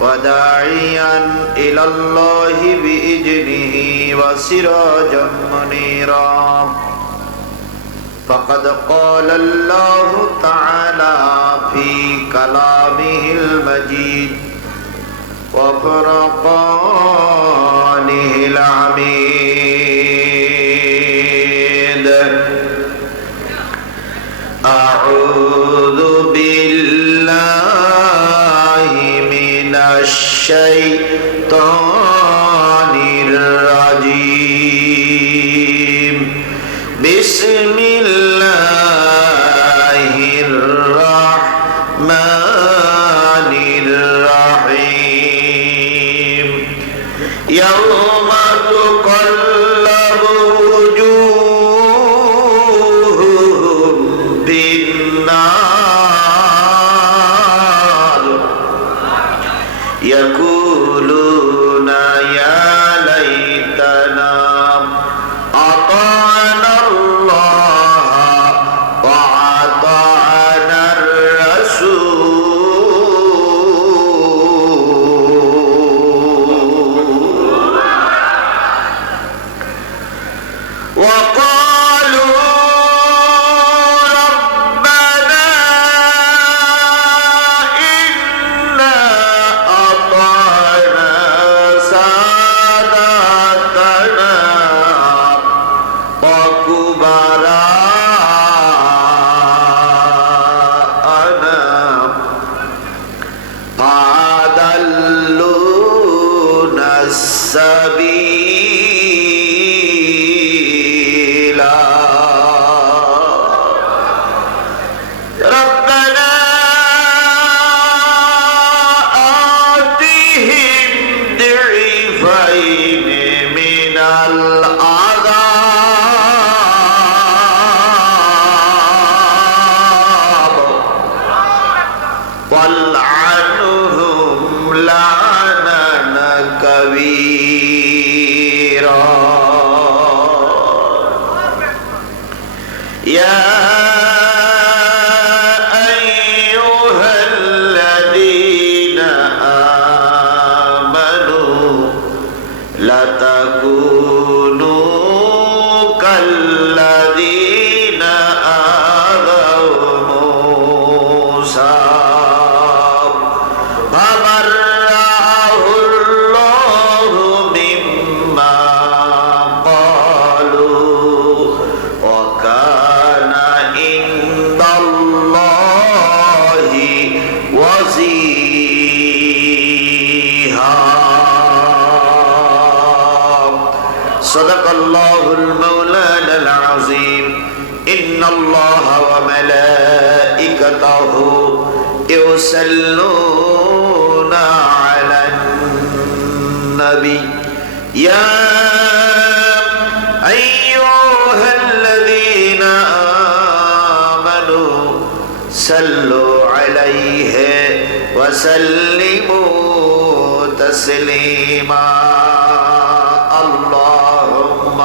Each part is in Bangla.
وداعيا إلى الله بإذنه وسراجا منيرا فقد قال الله تعالى في كلامه المجيد وفرقانه الحميد أعوذ بالله من الشيطان الرجيم بسم الله الرحمن الرحيم يوم تقلب وجوههم بالنار يقولون يا ليتنا أطعنا الله وأطعنا الرسول وقالوا ربنا إنا أطعنا سادتنا وكبراءنا فأضلونا السبيل ربنا آتهم ضعفين من العذاب والعنهم لعنا كبيرا يا أيها الذين آمنوا لا تكونوا كالذين آذوا موسى فبرأه الله مما قالوا وكان عند الله وجيها صدق الله المولانا العظيم إن الله وملائكته يصلون على النبي يا أيها الذين آمنوا صلوا عليه وسلموا تسليما اللهم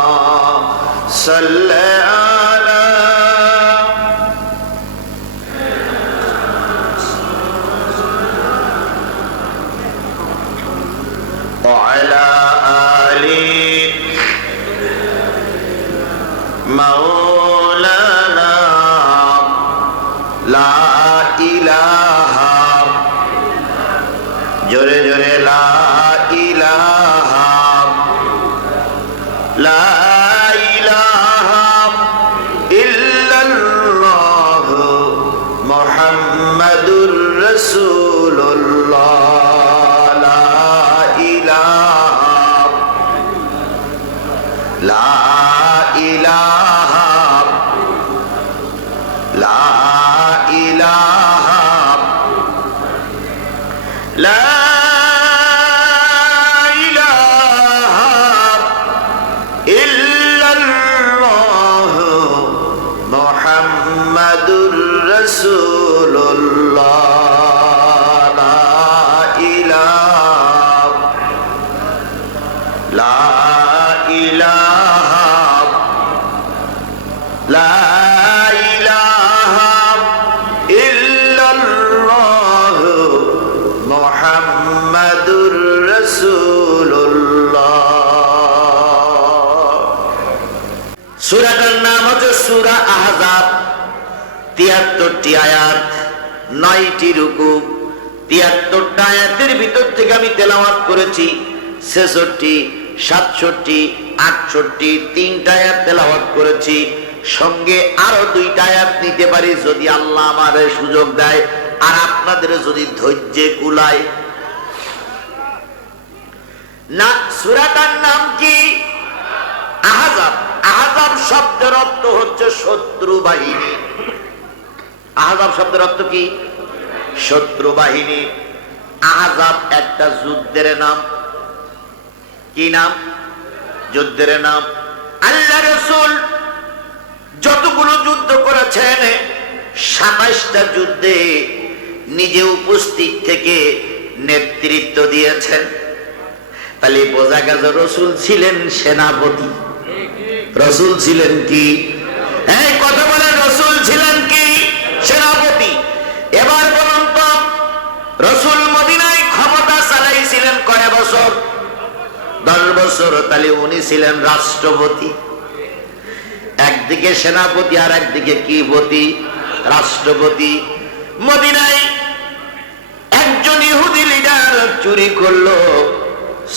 صل على وعلى آل مولانا لا إله جورے جورے لا إله لا إله إلا الله محمد رسول الله لا إله لا إله لا إله لا إله إلا الله محمد رسول الله لا إله لا إله لا إله إلا الله সূরাটার নাম হচ্ছে সূরা আহজাব। ৭৩টি আয়াত, ৯টি রুকু। ৭৩টা আয়াতের ভিতর থেকে আমি তেলাওয়াত করেছি ৬৬, ৬৭, ৬৮, ৩টা আয়াত তেলাওয়াত করেছি। সঙ্গে আরো 2টা আয়াত নিতে পারি যদি আল্লাহ আমাদের সুযোগ দেয়, আর আপনাদের যদি ধৈর্যে কুলায়। না, সূরাটার নাম কি? আহজাব। আহজাব শব্দের অর্থ হচ্ছে শত্রু বাহিনী। আহজাব শব্দের অর্থ কি? শত্রু বাহিনী। আহজাব একটা যুদ্ধের নাম। কি নাম? যুদ্ধের নাম। আল্লাহ রাসূল যতগুলো যুদ্ধ করেছেন ২৭টা যুদ্ধে নিজে উপস্থিত থেকে নেতৃত্ব দিয়েছেন। তাহলে বোঝা গেল রাসূল ছিলেন সেনাপতি। রাসূল ছিলেন কি? এই কথা বলেন, রাসূল ছিলেন কি? সেনাপতি। এবার বলুন তো, রাসূল মদিনায় ক্ষমতা চালাইছিলেন কয় বছর? 10 বছর। তাহলে উনি ছিলেন রাষ্ট্রপতি। একদিকে সেনাপতি আর একদিকে কি পতি? রাষ্ট্রপতি। মদিনায় একজন ইহুদি লিডার চুরি করলো,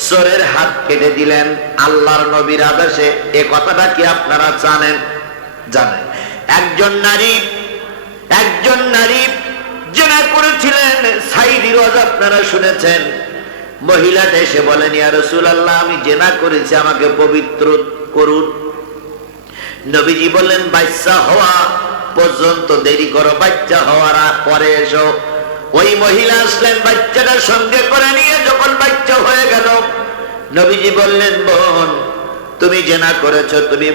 চোরের হাত কেটে দিলেন আল্লাহর নবীর আদেশে। এ কথাটা কি আপনারা জানেন? জানেন। একজন নারী জিনা করেছিলেন, সাইদি রোজ আপনারা শুনেছেন। মহিলাটা এসে বলেন, ইয়া রাসূলুল্লাহ, আমি জিনা করেছি, আমাকে পবিত্র করুন। নবীজি বললেন, বাচ্চা হওয়া পর্যন্ত দেরি করো, বাচ্চা হওয়ার পরে এসো। ওই মহিলা আসলেন, বাচ্চাটা সঙ্গে করে নিয়ে যখন বাচ্চা হয়ে গেল, নবীজি বললেন, বোন, তুমি জিনা করেছো, তুমি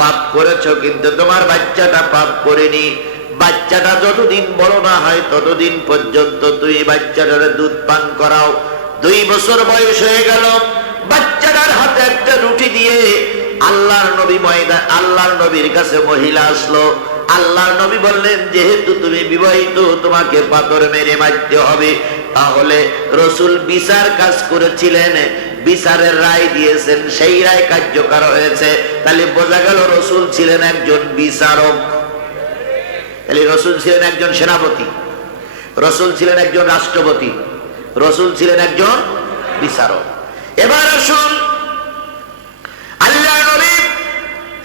পাপ করেছো, কিন্তু তোমার বাচ্চাটা পাপ করেনি। বাচ্চাটা যতদিন বড় না হয় ততদিন পর্যন্ত তুমি বাচ্চাটারে দুধ পান করাও। 2 বছর বয়স হয়ে গেল, বাচ্চাটার হাতে একটা রুটি দিয়ে আল্লাহর নবীর কাছে মহিলা আসলো। আল্লাহর নবী বললেন, যেহেতু তুমি বিবাহিত, তোমাকে পাথর মেরে মারতে হবে। তাহলে রাসূল বিচার কাজ করেছিলেন, বিচারের রায় দিয়েছেন, সেই রায় কার্যকর হয়েছে। তাহলে বোঝা গেল রাসূল ছিলেন একজন বিচারক। তাহলে রাসূল ছিলেন একজন সেনাপতি, রাসূল ছিলেন একজন রাষ্ট্রপতি, রাসূল ছিলেন একজন বিচারক। এবার আসুন, আল্লাহর নবী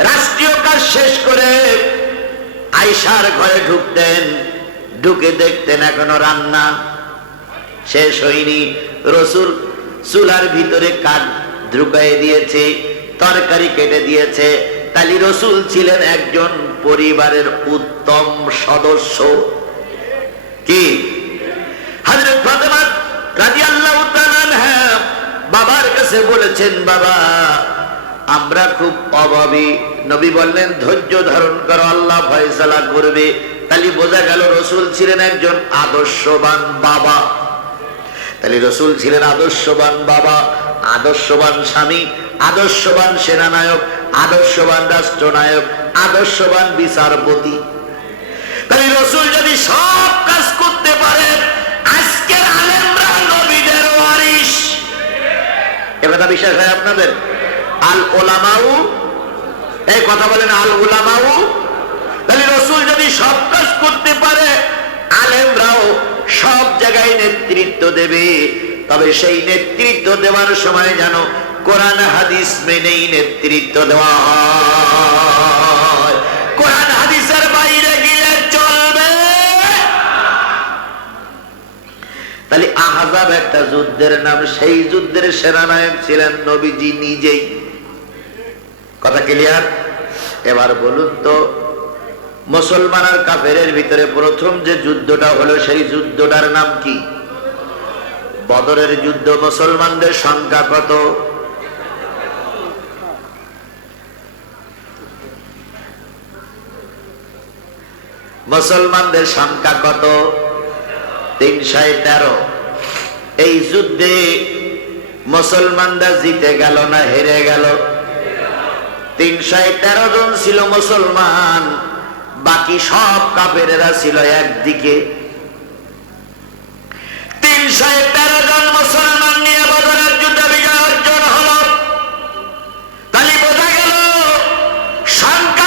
রাষ্ট্রীয় কাজ শেষ করে আয়েশার ঘরে ঢুকতেন, ঢুকে দেখতেন এখনো রান্না শেষ হয়নি। রাসূল চুলার ভিতরে কাঠ ঢুকাই দিয়েছে, তরকারি কেটে দিয়েছে। তাহলে রাসূল ছিলেন একজন পরিবারের উত্তম সদস্য। কি? হযরত ফাতেমা রাদিয়াল্লাহু তাআলা আনহা বাবার কাছে বলেছেন, বাবা, আমরা খুব অভাবী। নবী বললেন, ধৈর্য ধারণ করো, আল্লাহ ফয়সালা করবে। তাহলে বোঝা গেল রাসূল ছিলেন একজন আদর্শবান বাবা। তাহলে রাসূল ছিলেন আদর্শবান বাবা, আদর্শবান স্বামী, আদর্শবান সেনানায়ক, আদর্শবান রাষ্ট্রনায়ক, আদর্শবান বিচারপতি। তাহলে রাসূল যদি সব কাজ করতে পারে, আজকের আলেমরা নবীদের ওয়ারিস। এ কথা বিশ্বাস হয় আপনাদের? আল উলামাউ, এই কথা বলেন, আল উলামাউ। তাহলে রাসূল যদি সব কাজ করতে পারে, আলেমরাও সব জায়গায় নেতৃত্ব দেবে। তবে সেই নেতৃত্ব দেওয়ার সময় যেন কোরআন হাদিস মেনেই নেতৃত্ব দেওয়া হয়, কোরআন হাদিসের বাইরে গিয়ে চলবে। তাহলে আহজাব একটা যুদ্ধের নাম, সেই যুদ্ধের সেনানায়ক ছিলেন নবীজি নিজেই। কথা ক্লিয়ার? এবার বলুন তো, মুসলমান আর কাফেরের ভিতরে প্রথম যে যুদ্ধটা হলো, সেই যুদ্ধটার নাম কি? বদরের যুদ্ধ। মুসলমানদের সংখ্যা কত? মুসলমানদের সংখ্যা কত? 313। এই যুদ্ধে মুসলমানরা জিতে গেল না হেরে গেল? 313 জন ছিল মুসলমান, বাকি সব কাফেরেরা ছিল একদিকে। 313 জন মুসলমান নিয়ে বদরের যুদ্ধে বিজয় অর্জন হলো। তাহলে বোঝা গেল সংখ্যা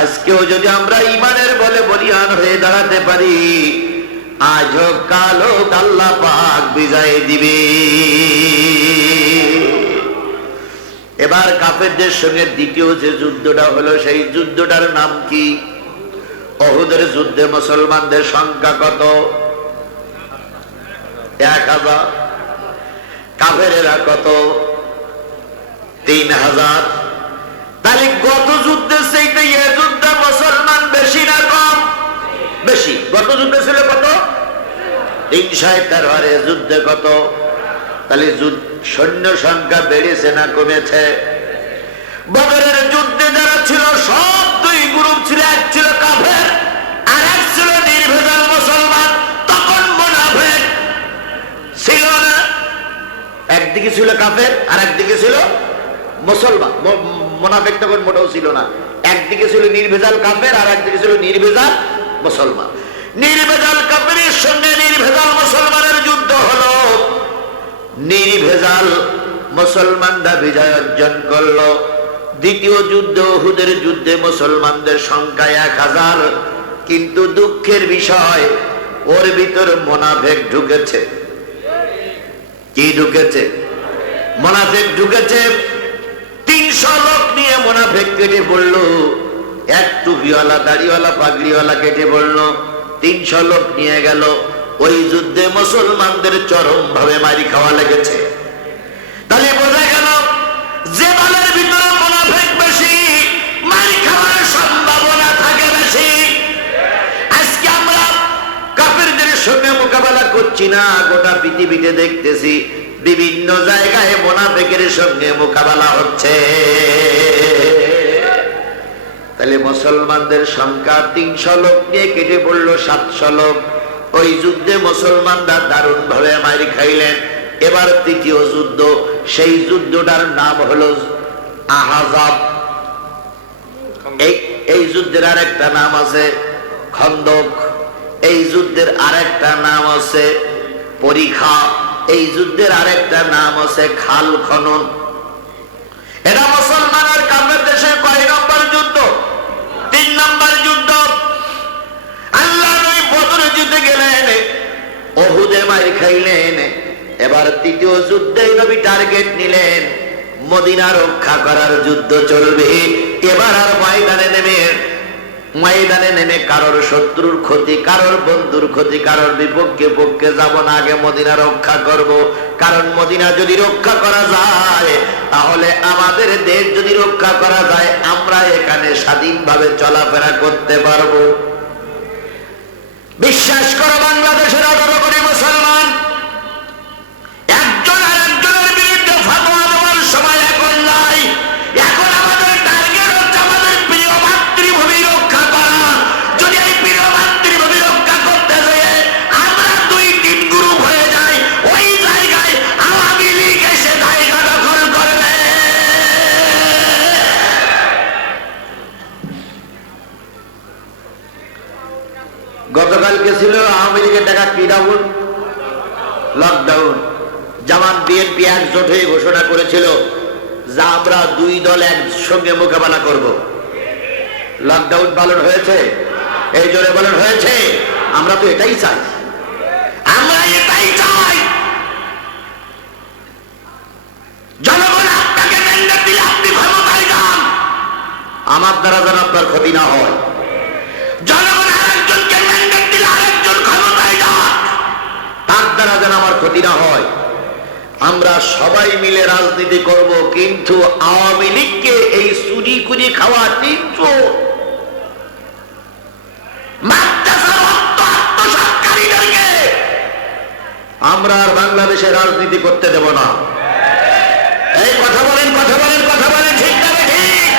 আজকেও যদি আমরা ইমানের বলে বলিয়ান হয়ে দাঁড়াতে পারি, আজ হোক কাল হোক আল্লাহ পাক বিজয় দিবে। এবার কাফেরদের সঙ্গে দ্বিতীয় যে যুদ্ধটা হলো, সেই যুদ্ধটার নাম কি? উহুদের যুদ্ধে মুসলমানদের সংখ্যা কত? 1000। কাফেরেরা কত? 3000। তাহলে গত যুদ্ধে সেইটা এ যুদ্ধে মুসলমান বেশি না কম? বেশি। গত যুদ্ধে ছিল কত? 313। আর এ যুদ্ধে কত? তাহলে সৈন্য সংখ্যা বেড়েছে না কমেছে? বদরের যুদ্ধে যারা ছিল সব দুই গ্রুপ ছিল, এক ছিল কাফের আর এক ছিল নির্ভেজাল মুসলমান। তখন মুনাফিক ছিল না, একদিকে ছিল কাফের আর একদিকে ছিল মুসলমান। মুনাফিক তখন মোটেও ছিল না, একদিকে ছিল নির্ভেজাল কাফের আর একদিকে ছিল নির্ভেজাল মুসলমান। নির্ভেজাল কাফেরের সঙ্গে নির্ভেজাল মুসলমানের যুদ্ধ হলো। নির্ভেজাল মুসলমানরা বিজয় অর্জন করলো। দ্বিতীয় যুদ্ধ উহুদের যুদ্ধে মুসলমানদের সংখ্যা 1000। কিন্তু দুঃখের বিষয়, ওর ভিতর মুনাফিক ঢুকেছে। কি ঢুকেছে? মুনাফিক ঢুকেছে। 300 লোক নিয়ে মুনাফিক কেটে পড়লো। এক টুপিওয়ালা দাড়িওয়ালা পাগড়িওয়ালা কেটে পড়লো। 300 লোক নিয়ে গেল। ওই যুদ্ধে মুসলমানদের চরম ভাবে মারি খাওয়া লেগেছে। তাহলে বোঝা গেল যে দলের ভিতরে মুনাফিক বেশি, মারি খাওয়ার সম্ভাবনা থাকে বেশি। আজকে আমরা কাফেরদের সঙ্গে মোকাবেলা করছি না, গোটা পৃথিবীতে দেখতেছি বিভিন্ন জায়গায় মুনাফিকের সঙ্গে মোকাবেলা হচ্ছে। তাহলে মুসলমানদের সংখ্যা 300 লোক নিয়ে কেটে পড়লো 700 লোক। ওই যুদ্ধে মুসলমানরা দারুণ ভাবে মারি খাইলেন। এবার তৃতীয় যুদ্ধ, সেই যুদ্ধটার নাম হলো আহজাব। এই যুদ্ধের আরেকটা নাম আছে খন্দক। এই যুদ্ধের আরেকটা নাম আছে পরীক্ষা। এই যুদ্ধের আরেকটা নাম আছে খাল খনন। এটা মুসলমানের কাফের দেশে কয় নম্বর যুদ্ধ? 3 নম্বর যুদ্ধ। আল্লাহ নবী বদরে জিতে গেলেন, উহুদে মার খাইলেন। এবার তৃতীয় যুদ্ধে নবী টার্গেট নিলেন, মদিনা রক্ষা করার যুদ্ধ চলবে। এবার আর ময়দানে নেমে কারোর শত্রুর ক্ষতি, কারোর বন্ধুর ক্ষতি, কারোর বিপক্ষে পক্ষে যাব না, আগে মদিনা রক্ষা করব। কারণ মদিনা যদি রক্ষা করা যায়, তাহলে আমাদের দেশ যদি রক্ষা করা যায়, আমরা এখানে স্বাধীনভাবে চলাফেরা করতে পারবো। বিশ্বাস করো, বাংলাদেশের 18 কোটি মুসলমান একজন আর একজনের বিরুদ্ধে ফাতোয়া দেওয়ার সময় এখন নাই। এখন আমাদের টার্গেট হচ্ছে আমাদের প্রিয় মাতৃভূমি রক্ষা করা। যদি এই প্রিয় মাতৃভূমি রক্ষা করতে যেয়ে আমরা 2-3 গ্রুপ হয়ে যাই, ওই জায়গায় আওয়ামী লীগ এসে জায়গা দখল করবে। গতকালকে ছিল আওয়ামী লীগের টাকা কি ডাউন, লকডাউন। জামাত বিএনপি একজোট হয়ে ঘোষণা করেছিল যে আমরা 2 দল একসঙ্গে মোকাবেলা করব। লকডাউন পালন হয়েছে? এই জোরে পালন হয়েছে? আমরা তো এটাই চাই, আমরা এটাই চাই। জনগণ আপনাকে ম্যান্ডেট দিলে আপনি ক্ষমতায় যান, আমার দ্বারা যেন আপনার ক্ষতি না হয়। জনগণ আরেকজনকে ম্যান্ডেট দিলে আরেকজন ক্ষমতায় যান, তার দ্বারা যেন আমার ক্ষতি না হয়। আমরা সবাই মিলে রাজনীতি করব, কিন্তু আওয়ামী লীগকে এই চুরি করে খাওয়া তীব্র আত্মসাৎকারীদেরকে আমরা আর বাংলাদেশে রাজনীতি করতে দেব না। এই কথা বলেন, কথা বলেন, কথা বলেন, ঠিক না ঠিক?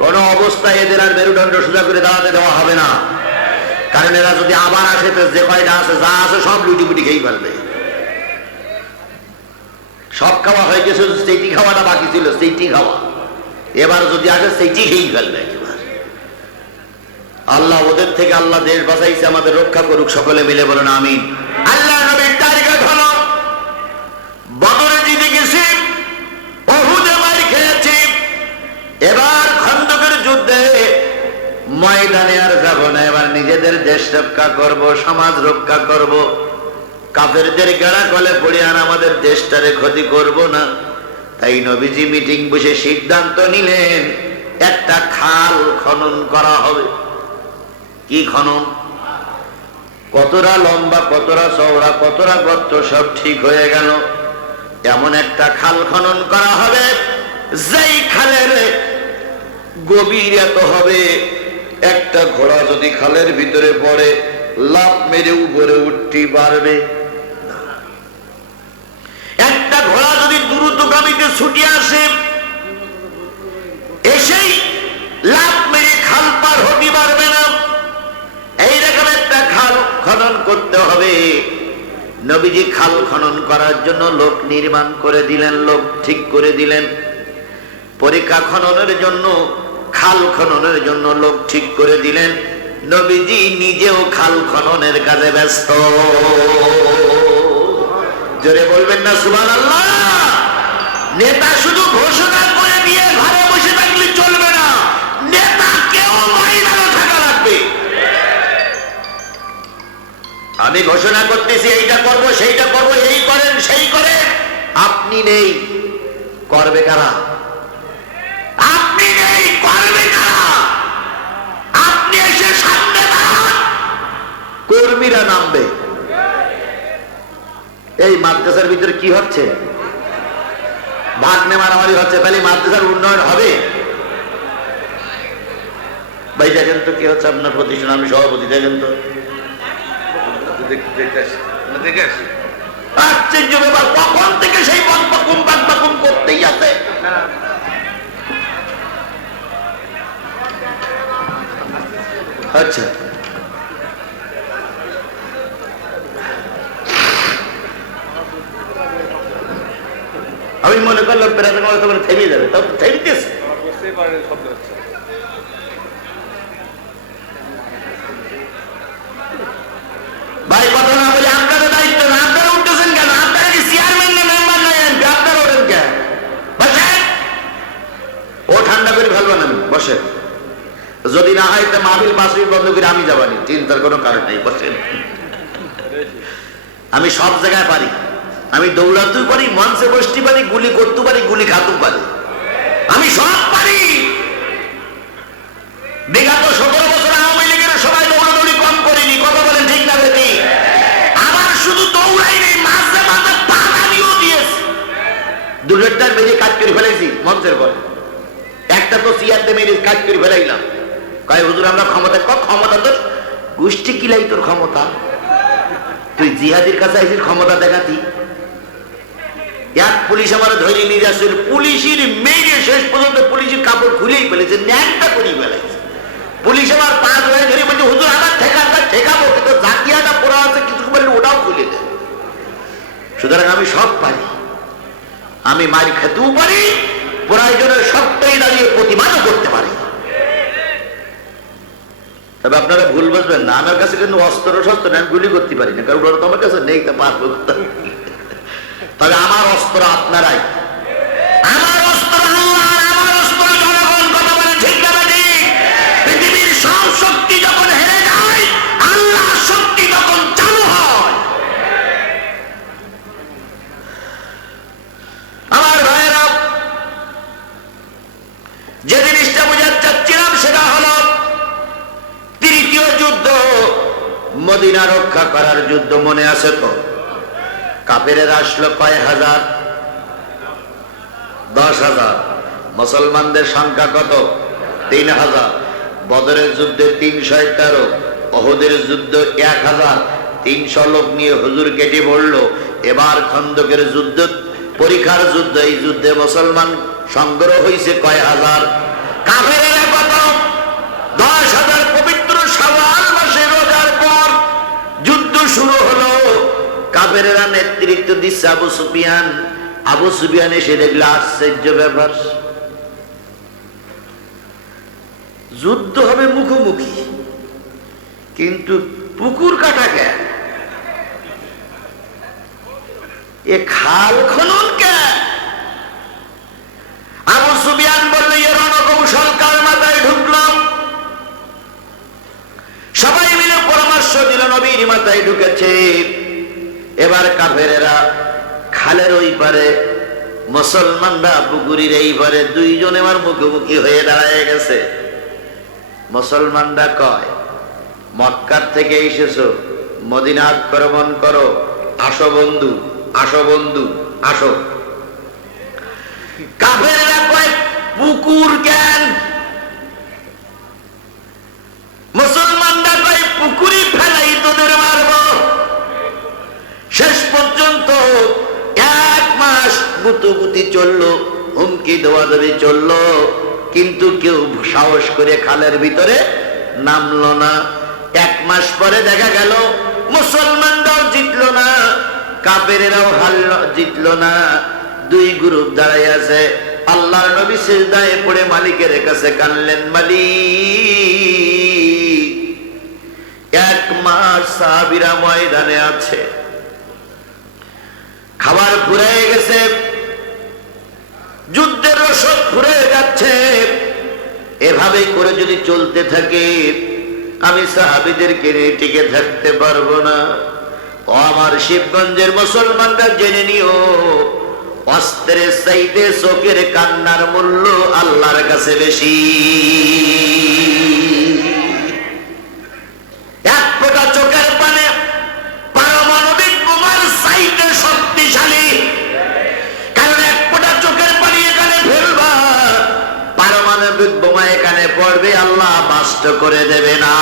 কোন অবস্থায় এদের আর মেরুদণ্ড সোজা করে দাঁড়াতে দেওয়া হবে না। কারণ এরা যদি আবার আসে, তো যে কয়টা আছে, যা আছে সব লুটিপুটি খেয়ে ফেলবে। সব খাওয়া হয়ে গেছে, সেইটি খাওয়াটা বাকি ছিল, সেইটি খাওয়া। এবার যদি আসে সেইটি খেয়ে ফেলবে একেবারে। আল্লাহ ওদের থেকে আল্লাহ দেশ বাঁচাইছে, আমাদের রক্ষা করুক। সকলে মিলে বলেন আমিন। আল্লাহ নবীর টার্গেট হলো বদরে জিতে গেছি, উহুদে মার খেয়েছি। এবার খন্দকের যুদ্ধে ময়দানে আর যাব না, এবার নিজেদের দেশ রক্ষা করব, সমাজ রক্ষা করব, কাফেরদের গেড়া কলে পড়ে আর আমাদের দেশটারে ক্ষতি করব না। তাই নবীজি মিটিং বসে সিদ্ধান্ত নিলেন একটা খাল খনন করা হবে। কি খনন? কতটা লম্বা, কতটা চওড়া, কতটা গর্ত সব ঠিক হয়ে গেল। এমন একটা খাল খনন করা হবে যেই খালের গভীর এত হবে, একটা ঘোড়া যদি খালের ভিতরে পড়ে লাফ মেরে উপরে উঠতে পারবে। একটা ঘোড়া যদি দ্রুতগামীতে ছুটে আসে, এসেই লাফ মেরে খাল পার হতে পারবে না। এইরকম একটা খাল খনন করতে হবে। নবীজি খাল খনন করার জন্য লোক নির্মাণ করে দিলেন, লোক ঠিক করে দিলেন। পরিখা খননের জন্য, খাল খননের জন্য লোক ঠিক করে দিলেন। নবীজি নিজেও খাল খননের কাজে ব্যস্ত। জোরে বলবেন না সুবহানাল্লাহ। নেতা শুধু ঘোষণা করে দিয়ে ঘরে বসে থাকলে চলবে না, নেতা কেউ ময়দানে থাকা লাগবে। আমি ঘোষণা করতেছি এইটা করব, সেইটা করব, এই করেন সেই করেন, আপনি নেই, করবে কারা? আপনি নেই, করবে কারা? আপনি এসে সামনে দাঁড়ান, কর্মীরা নামবে। এই মাদ্রাসার ভিতরে কি হচ্ছে? ভাগ্নে মারামারি হচ্ছে, তাহলে মাদ্রাসার উন্নয়ন হবে? ভাই দেখেন তো কি হচ্ছে আপনার প্রতিষ্ঠান, আমি সভাপতি, দেখেন তো। আশ্চর্য ব্যাপার, কখন থেকে সেই বাকবাকুম করতেই আছে। আচ্ছা, আমি মনে করলাম তখন থেমে যাবে, তখন থেমতেছে। ভাই কথা না বলে আপনাদের দায়িত্ব না, আপনারা উঠতেছেন কেন? আপনারা কি চেয়ারম্যান না মেম্বার না এমপি? আপনারা ওঠেন কেন? বসেন। ও ঠান্ডা করে ফেলবেন, আমি বসেন। যদি না হয় মাহফিল 5 মিনিট বন্ধ করে আমি যাবানি, চিন্তার কোনো কারণ নেই, বসেন। আমি সব জায়গায় পারি, আমি দৌড়াতেও পারি, মঞ্চে বসতে পারি, গুলি করতে পারি, গুলি খাতেও পারি, আমি সব পারি। বিগত 17 বছর আওয়ামী লীগের সবাই দৌড়াদৌড়ি কম করিনি, কথা বলেন ঠিক না বেশি? আমার শুধু দৌড়াই নেই, মাঝে মাঝে পানিও দিয়েছি। 2-4টার মেরে কাজ করে ফেলেছি মঞ্চের পরে, একটা তো সিয়ারতে মেরে কাজ করে ফেলাইলাম। কয় হুজুর আমরা ক্ষমতা, ক্ষমতা তো গোষ্ঠী কিলাই তোর ক্ষমতা, তুই জিহাদির কাছে আইসির ক্ষমতা দেখাতি। এক পুলিশ আমার ধরে নিয়ে যাচ্ছে, পুলিশের মেয়ে শেষ পর্যন্ত পুলিশের কাপড় খুলেই ফেলেছে, ন্যাংটা করেই ফেলেছে। পুলিশ আমার 5 হয়ে ধরে বলছে হুজুর আমার ঠেকাবো, কিন্তু জাকিয়াটা পড়া আছে, কিছু বললে ওটাও খুলে দেয়। সুতরাং আমি সব পারি, আমি মার খেতেও পারি, প্রয়োজনের সবটাই দাঁড়িয়ে প্রতিবাদও করতে পারি। তবে আপনারা ভুল বুঝবেন না, আমার কাছে কিন্তু অস্ত্র শস্ত্র নেই, আমি গুলি করতে পারি না, কারণ ওরা তো আমার কাছে নেই, তা পারবো। তবে আমার অস্ত্র আপনারাই, আমার অস্ত্র আল্লাহ, আমার অস্ত্র জনগণ, কথা বলে ঠিক না ঠিক? পৃথিবীর সব শক্তি যখন হেরে যায়, আল্লাহ শক্তি তখন চালু হয়। আমার ভাইয়েরা, যে জিনিসটা বোঝাতে চাচ্ছিলাম সেটা হলো তৃতীয় যুদ্ধ, মদিনা রক্ষা করার যুদ্ধ। মনে আছে তো? কাফেরেরা আসলো কয় হাজার? 10,000। মুসলমানদের সংখ্যা কত? 3,000। বদরের যুদ্ধে 313, ওহদের যুদ্ধ 1,000। 300 লোক নিয়ে হুজুর কেটে পড়লো। এবার খন্দকের যুদ্ধ, পরীক্ষার যুদ্ধ, এই যুদ্ধে মুসলমান সংগ্রহ হয়েছে কয় হাজার? কাফেরেরা কত? 10,000। পবিত্র শাওয়াল মাসে রোজার পর যুদ্ধ শুরু হলো। কাফেরেরা নেতৃত্ব দিচ্ছে আবু সুফিয়ান। আবু সুফিয়ান এসে দেখলো আশ্চর্য ব্যাপার, যুদ্ধ হবে মুখোমুখি, কিন্তু পুকুর কাটা কে? এ খাল খনন কে? আবু সুফিয়ান বলল এ রণকৌশল কার মাথায় ঢুকলো? পানি মাথায় ঢুকেছে। এবার কাফেরেরা খালের ওই পারে, মুসলমানরা পুকুরির এই পারে, দুইজন এবার মুখোমুখি হয়ে দাঁড়ায় গেছে। মুসলমানরা কয়, মক্কার থেকে এসেছো, মদিনা আক্রমণ করো, আসো বন্ধু, আসো বন্ধু, আসো। কাফেরেরা কয়, পুকুর কেন? মুসলমানরা কয়, পুকুরি ফেলাই তোদের মারব। শেষ পর্যন্ত 1 মাস গুতুগুতি চললো, হুমকি দেওয়াদেবি চললো, কিন্তু কেউ সাহস করে খালের ভিতরে নামলো না। 1 মাস পরে দেখা গেল মুসলমানরাও জিতলো না, কাফেরেরাও জিতলো না। 2 গ্রুপ দাঁড়াই আছে। আল্লাহর নবী সিজদায় পড়ে মালিকের কাছে কানলেন, মালিক, 1 মাস সাহাবীরা ময়দানে আছে, খাবার ফুরিয়ে গেছে, যুদ্ধের রসদ ফুরিয়ে যাচ্ছে, এভাবে করে যদি চলতে থাকে আমি সাহাবীদেরকে নিয়ে টিকে থাকতে পারবো না। ও আমার শিবগঞ্জের মুসলমানরা জেনে নিও, অস্ত্রের চাইতে চোখের কান্নার মূল্য আল্লাহর কাছে বেশি। এক ফোঁটা চোখের পানে পারমাণবিক বোমার চাইতে শক্তিশালী। কারণ এক ফোঁটা চোখের পানি এখানে ফেলবা, পারমাণবিক বোমা এখানে পড়বে, আল্লাহ বাস্ত করে দেবে না।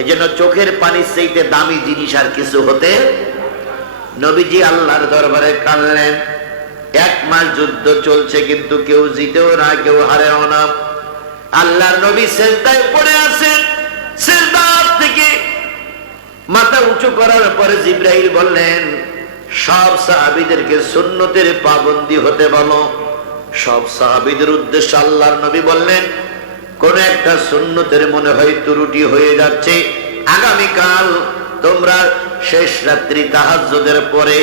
এই জন্য চোখের পানির চাইতে দামি জিনিস আর কিছু হতে। নবীজি আল্লাহর দরবারে কাঁদলেন। 1 মাস যুদ্ধ চলছে, কিন্তু কেউ জিতেও না, কেউ হারেও না। আল্লাহর নবী সিজদায় পড়ে আছেন। সিজদা থেকে মাথা উঁচু করার পরে জিবরাইল বললেন, সব সাহাবীদেরকে সুন্নতের পাবন্দী হতে বলো। সব সাহাবীদের উদ্দেশ্যে আল্লাহর নবী বললেন, কোন একটা সুন্নতের মনে হয় ত্রুটি হয়ে যাচ্ছে, আগামীকাল তোমরা শেষ রাত্রি তাহাজ্জুদের পরে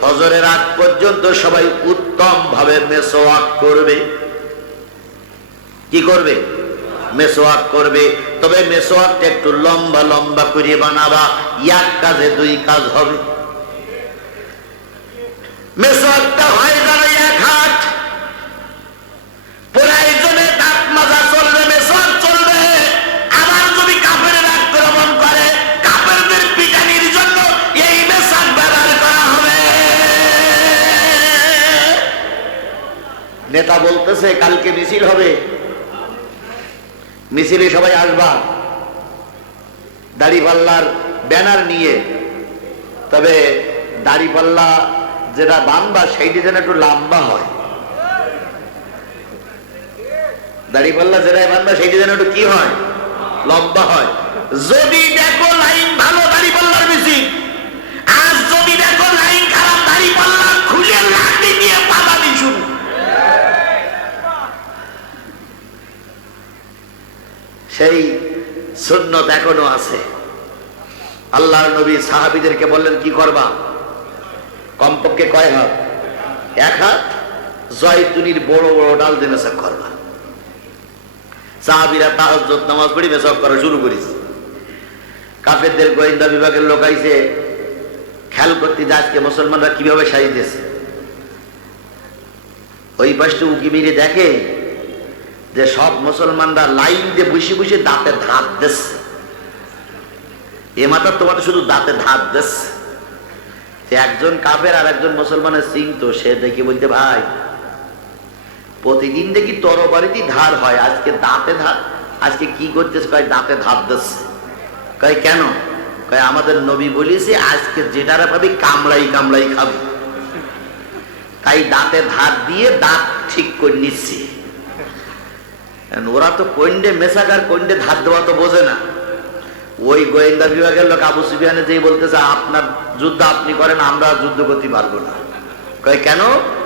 ফজরের আগ পর্যন্ত সবাই উত্তম ভাবে মেসওয়াক করবে। কি করবে? মেসওয়াক করবে। তবে মেসওয়াকটা একটু লম্বা লম্বা করে বানাবা, 1 কাজে 2 কাজ হবে। মেসওয়াকটা হয় যাবে 1 হাত, প্রয়োজনে দাঁত মাজা চলবে, মেসওয়াক চলবে। আবার যদি কাফেরের আক্রমণ করে, কাফেরদের পিটানির জন্য এই মেসওয়াক ব্যবহার করা হবে। নেতা বলতেছে কালকে মিছিল হবে, মিছিলে সবাই আসবা দাড়িপাল্লার ব্যানার নিয়ে। তবে দাড়িপাল্লা যেটা বানবা সেইটি যেন একটু লম্বা হয়। দাড়িপাল্লা যেটাই বানবা সেইটি যেন একটু কি হয়? লম্বা হয়। যদি দেখো লাইন ভালো দাড়িপাল্লার মিছিল, আর যদি দেখো লাইন খারাপ, দাড়িপাল্লা খুলে লাঠি দিয়ে পালানি শুরু। সেই সুন্নত এখনো আছে। আল্লাহর নবী সাহাবীদেরকে বললেন, কি করবা? কমপক্ষে কয় হাত? 1 হাত জয়তুনির বড় বড় ডাল দিয়ে মেসাক করবা। সাহাবীরা তাহাজ্জুদ নামাজ পড়ে মেসাক করা শুরু করেছে। কাফেরদের গোয়েন্দা বিভাগের লোক আইছে খেয়াল করতে, যে আজকে মুসলমানরা কিভাবে সাজিতেছে। ওই পাশে উকি মেরে দেখে যে সব মুসলমানরা লাইন দিয়ে বসে বসে দাঁতে ধাপ দিচ্ছে। এ মাথা তোমাদের শুধু দাঁতে ধাপ দিচ্ছে। একজন কাফের আর একজন মুসলমানের চিন্তা, সে দেখি বলতে, ভাই প্রতিদিন দেখি তরবারিতে ধার হয়, আজকে দাঁতে ধার, আজকে কি করতেছে? কয় দাঁতে ধাপ দিচ্ছে। কয় কেন? কয় আমাদের নবী বলেছে আজকে যেটারা পাবি কামড়াই কামড়াই খাবি, তাই দাঁতে ধার দিয়ে দাঁত ঠিক করে নিচ্ছি। ওরা তো কন্ডে মেশাকার কন্ডে ধার দেওয়া তো বোঝে না। ওই গোয়েন্দা বিভাগের লোক আবু সুফিয়ানে যেই বলতেছে, আপনার যুদ্ধ আপনি করেন, আমরা যুদ্ধ করতে পারবো না। কয় কেন?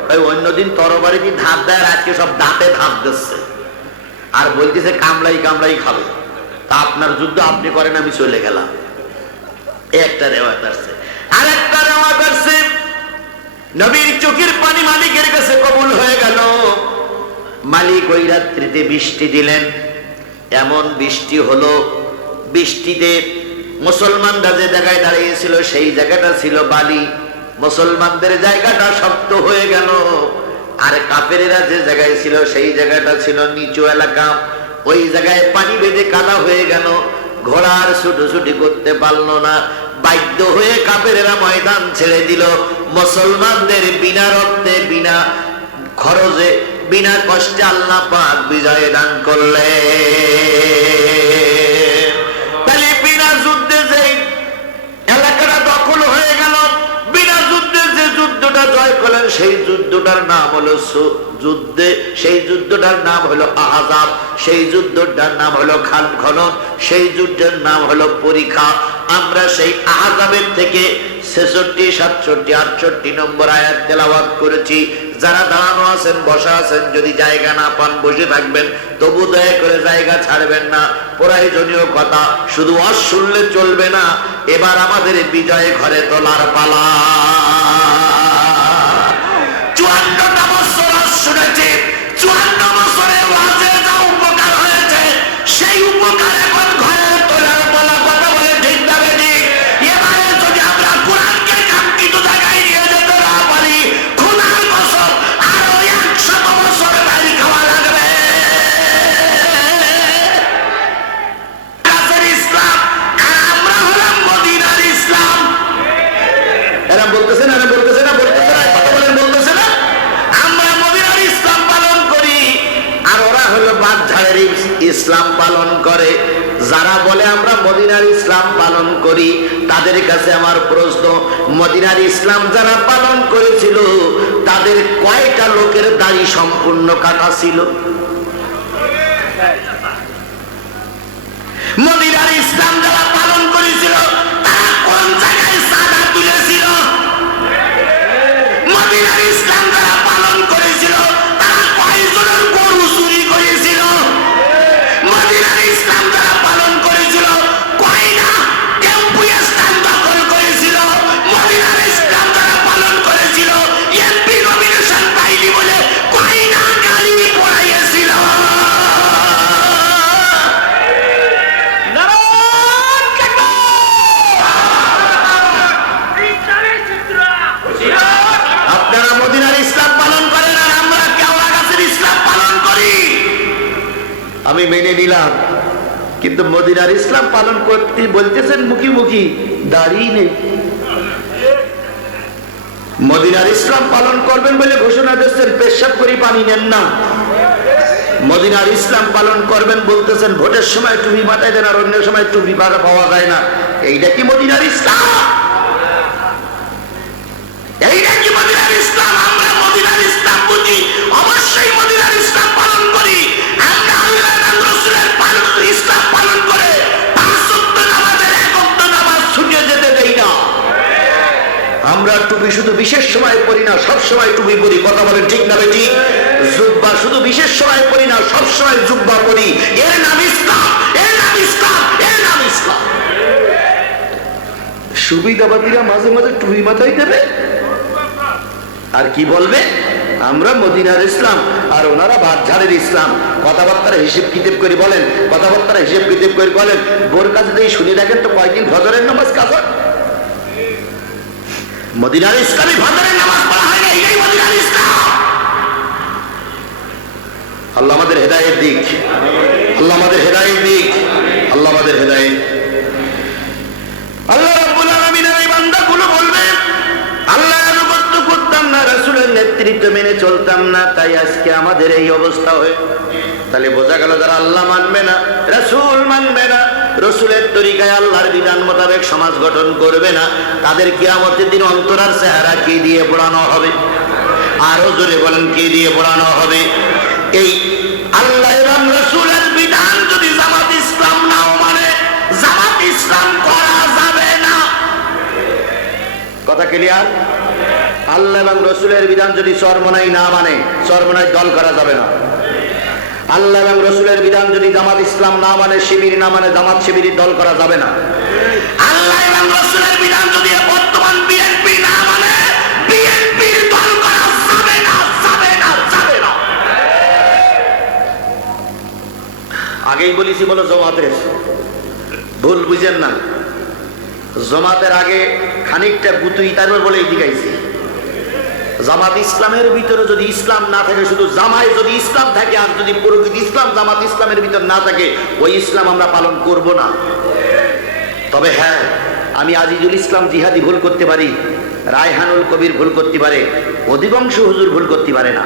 কয় অন্যদিন তরবারিতে ধার দেয়, আর আজকে সব দাঁতে ধার দিচ্ছে, আর বলতেছে কামড়াই কামড়াই খাবে। তা আপনার যুদ্ধ আপনি করেন, আমি চলে গেলাম। একটা রেওয়ায়ত আসছে। আর একটা রেওয়ায়ত আসছে, নবীর চোখের পানি মালিকের কাছে কবুল হয়ে গেল। মালিক ওই রাত্রিতে বৃষ্টি দিলেন। এমন বৃষ্টি হলো, বৃষ্টিতে মুসলমানরা যে জায়গায় দাঁড়িয়েছিল সেই জায়গাটা ছিল বালি, মুসলমানদের জায়গাটা শক্ত হয়ে গেল। আর কাফেরেরা যে জায়গায় ছিল সেই জায়গাটা ছিল নিচু এলাকা, ওই জায়গায় পানি বেঁধে কাদা হয়ে গেল। ঘোড়ার ছুটোছুটি করতে পারলো না, বাধ্য হয়ে কাফেরেরা ময়দান ছেড়ে দিল। মুসলমানদের বিনা রক্তে, বিনা খরচে, বিনা কষ্টে আল্লাহ পাক বিজয় দান করলেন। তাহলে বিনা যুদ্ধে যে এলাকাটা দখল হয়ে গেল, বিনা যুদ্ধে যে যুদ্ধটা জয় করলেন সেই যুদ্ধটার নাম হলো যুদ্ধে, সেই যুদ্ধটার নাম হলো আহজাব, সেই যুদ্ধটার নাম হলো খান খনন, সেই যুদ্ধের নাম হলো পরীক্ষা। আমরা সেই আহজাবের থেকে 66, 67, 68 নম্বর আয়াত তেলাওয়াত করেছি। যারা দাঁড়ানো আছেন, বসা আছেন, যদি জায়গা না পান বসে থাকবেন, তবু দয়া করে জায়গা ছাড়বেন না। প্রয়োজনীয় কথা শুধু ওয়াজ শুনলে চলবে না, এবার আমাদের বিজয় ঘরে তোলার পালা। 54টা বছর ওয়াজ শুনেছি, 54 বছরে ওয়াজে যা উপকার হয়েছে সেই উপকার এখন ঘরে তোলার পালা। কথা বলে ঠিক না বেঠিক? এবারে যদি আমরা কোরআনকে কাঙ্ক্ষিত জায়গায় নিয়ে যেতে না পারি, খোদার কসম আরো 100 বছর বাড়ি খাওয়া লাগবে। ইসলাম আর আমরা হলাম মদিনার ইসলাম। এরা বলতেছে না, এরা বলতেছে না, বলতেছে না, কথা বলেন, বলতেছে না। আমরা মদিনার ইসলাম পালন করি, আর ওরা হলো বাদঝাড়ের ইসলাম পালন করে। যারা বলে আমরা মদিনার ইসলাম পালন করি, তাদের কাছে আমার প্রশ্ন, মদিনার ইসলাম যারা পালন করেছিল তাদের কয়টা লোকের দাড়ি সম্পূর্ণ কাটা ছিল? মদিনার ইসলাম যারা পালন করেছিল তারা কোন জায়গায় সাদা তুলেছিল? মদিনার ইসলাম যারা পালন করেছিল তারা কয়জনের গরু চুরি করেছিল? মদিনার ইসলাম যারা পালন করেছিল কয়টা টেম্পু স্ট্যান্ড দখল করেছিল? মদিনার ইসলাম যারা পালন করেছিল এমপি নমিনেশন পাইনি বলে কয়টা গাড়ি পড়াইয়েছিল? আপনারা মদিনার ইসলাম পালন করেন আর আমরা কেওড়া গাছের ইসলাম পালন করি। আমি মেনে নিলাম, কিন্তু মদিনার ইসলাম পালন করতে বলতেছেন মুখী মুখী, দাড়ি নেই। মদিনার ইসলাম পালন করবেন বলে ঘোষণা দিচ্ছেন, পেশাব করে পানি নেন না। মদিনার ইসলাম পালন করবেন বলতেছেন, ভোটের সময় টুপি মাথায় দেন আর অন্য সময় টুপি পাওয়া যায় না। এইটা কি মদিনার ইসলাম? এইটা কি মদিনার ইসলাম? আমরা মদিনার ইসলাম বুঝি, অবশ্যই মদিনার ইসলাম পালন করি। আমরা আল্লাহ এবং রাসূলের ইসলাম পালন করে 5 ওয়াক্ত নামাজের 1 ওয়াক্ত নামাজ ছুটে যেতে দেই না। আমরা টুপি শুধু বিশেষ সময় পরি না, সব সময় টুপি পরি। কথা বলেন ঠিক না বেঠিক? জুব্বা শুধু বিশেষ সময় পরি না, সব সময় জুব্বা পরি। এর নাম ইসলাম, এর নাম ইসলাম, এর নাম ইসলাম। সুবিধাবাদীরা মাঝে মাঝে টুপি মাথায় দেবে আর কি বলবে আমরা মদিনার ইসলাম, আর ওনারা বাদঝাড়ের ইসলাম। কথাবার্তার হিসেব কিতাব করে বলেন, কথাবার্তার হিসেব কিতাব করে বলেন। বোর কাছে যদি শুনে রাখেন তো কয়েকদিন ফজরের নামাজ কাজর মদিনার ইসলামী ফজরের নামাজ পড়া হয় না, এটাই মদিনার ইসলাম। আল্লাহ আমাদের হেদায়েত দিক, আল্লাহ আমাদের হেদায়েত দিক, আল্লাহ আমাদের হেদায়েত। আল্লাহ রাব্বুল আলামিনের এই বান্দাগুলো বলবে, আল্লাহ আনুগত্য করতাম না, রাসূলের নেতৃত্ব মেনে চলতাম না, তাই আজকে আমাদের এই অবস্থা হয়। তাহলে বোঝা গেল যারা আল্লাহ মানবে না, রাসূল মানবে না, রাসূলের তরিকায় আল্লাহর বিধান মোতাবেক সমাজ গঠন করবে না, তাদের কিয়ামতের দিন অন্তরার চেহারা কি দিয়ে পোড়ানো হবে? আরো জোরে বলেন, কি দিয়ে পোড়ানো হবে? এই আল্লাহ এবং রাসূলের বিধান যদি জামাত ইসলাম নাও মানে, জামাত ইসলাম করা যাবে না। কথা ক্লিয়ার? আল্লাহ এবং রাসূলের বিধান যদি চরমনাই না মানে, চরমনাই দল করা যাবে না। আল্লাহ এবং রাসূলের বিধান যদি জামাত ইসলাম না মানে, শিবির না মানে, জামাত শিবিরের দল করা যাবে না। আল্লাহ এবং রাসূলের বিধান যদি বর্তমান বিএনপি না মানে, বিএনপির দল করা যাবে না, যাবে না, যাবে না। আগেই বলেছি বলো জামাতের, ভুল বুঝেন না। জমাতের আগে খানিকটা গুতুই তারপর বলে দিগাইছি। জামাত ইসলামের ভিতরে যদি ইসলাম না থাকে, শুধু জামায় যদি ইসলাম থাকে, আর যদি প্রকৃত ইসলাম জামাত ইসলামের ভিতর না থাকে, ওই ইসলাম আমরা পালন করব না। তবে হ্যাঁ, আমি আজিজুল ইসলাম জিহাদি ভুল করতে পারি, রায়হানুল কবির ভুল করতে পারে, অধিকাংশ হুজুর ভুল করতে পারে না।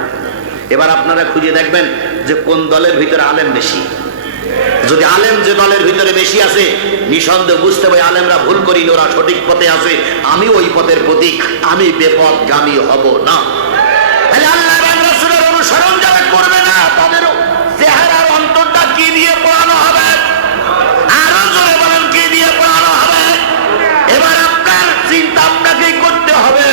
এবার আপনারা খুঁজে দেখবেন যে কোন দলের ভিতরে আলেম বেশি। যদি আলেম যে দলের ভিতরে বেশি আছে, নিঃসন্দেহ বুঝতে হবে আলেমরা ভুল করি, ওরা সঠিক পথে আছে, আমি ওই পথের প্রতীক, আমি বেপথগামী হব না। আল্লাহ রাসূলের অনুসরণ যারা করবে না, তাদেরও চেহারার অন্তরটা কি দিয়ে পড়ানো হবে? আরো জোরে বলেন, কি দিয়ে পড়ানো হবে? এবার আপনার চিন্তা আপনাকেই করতে হবে।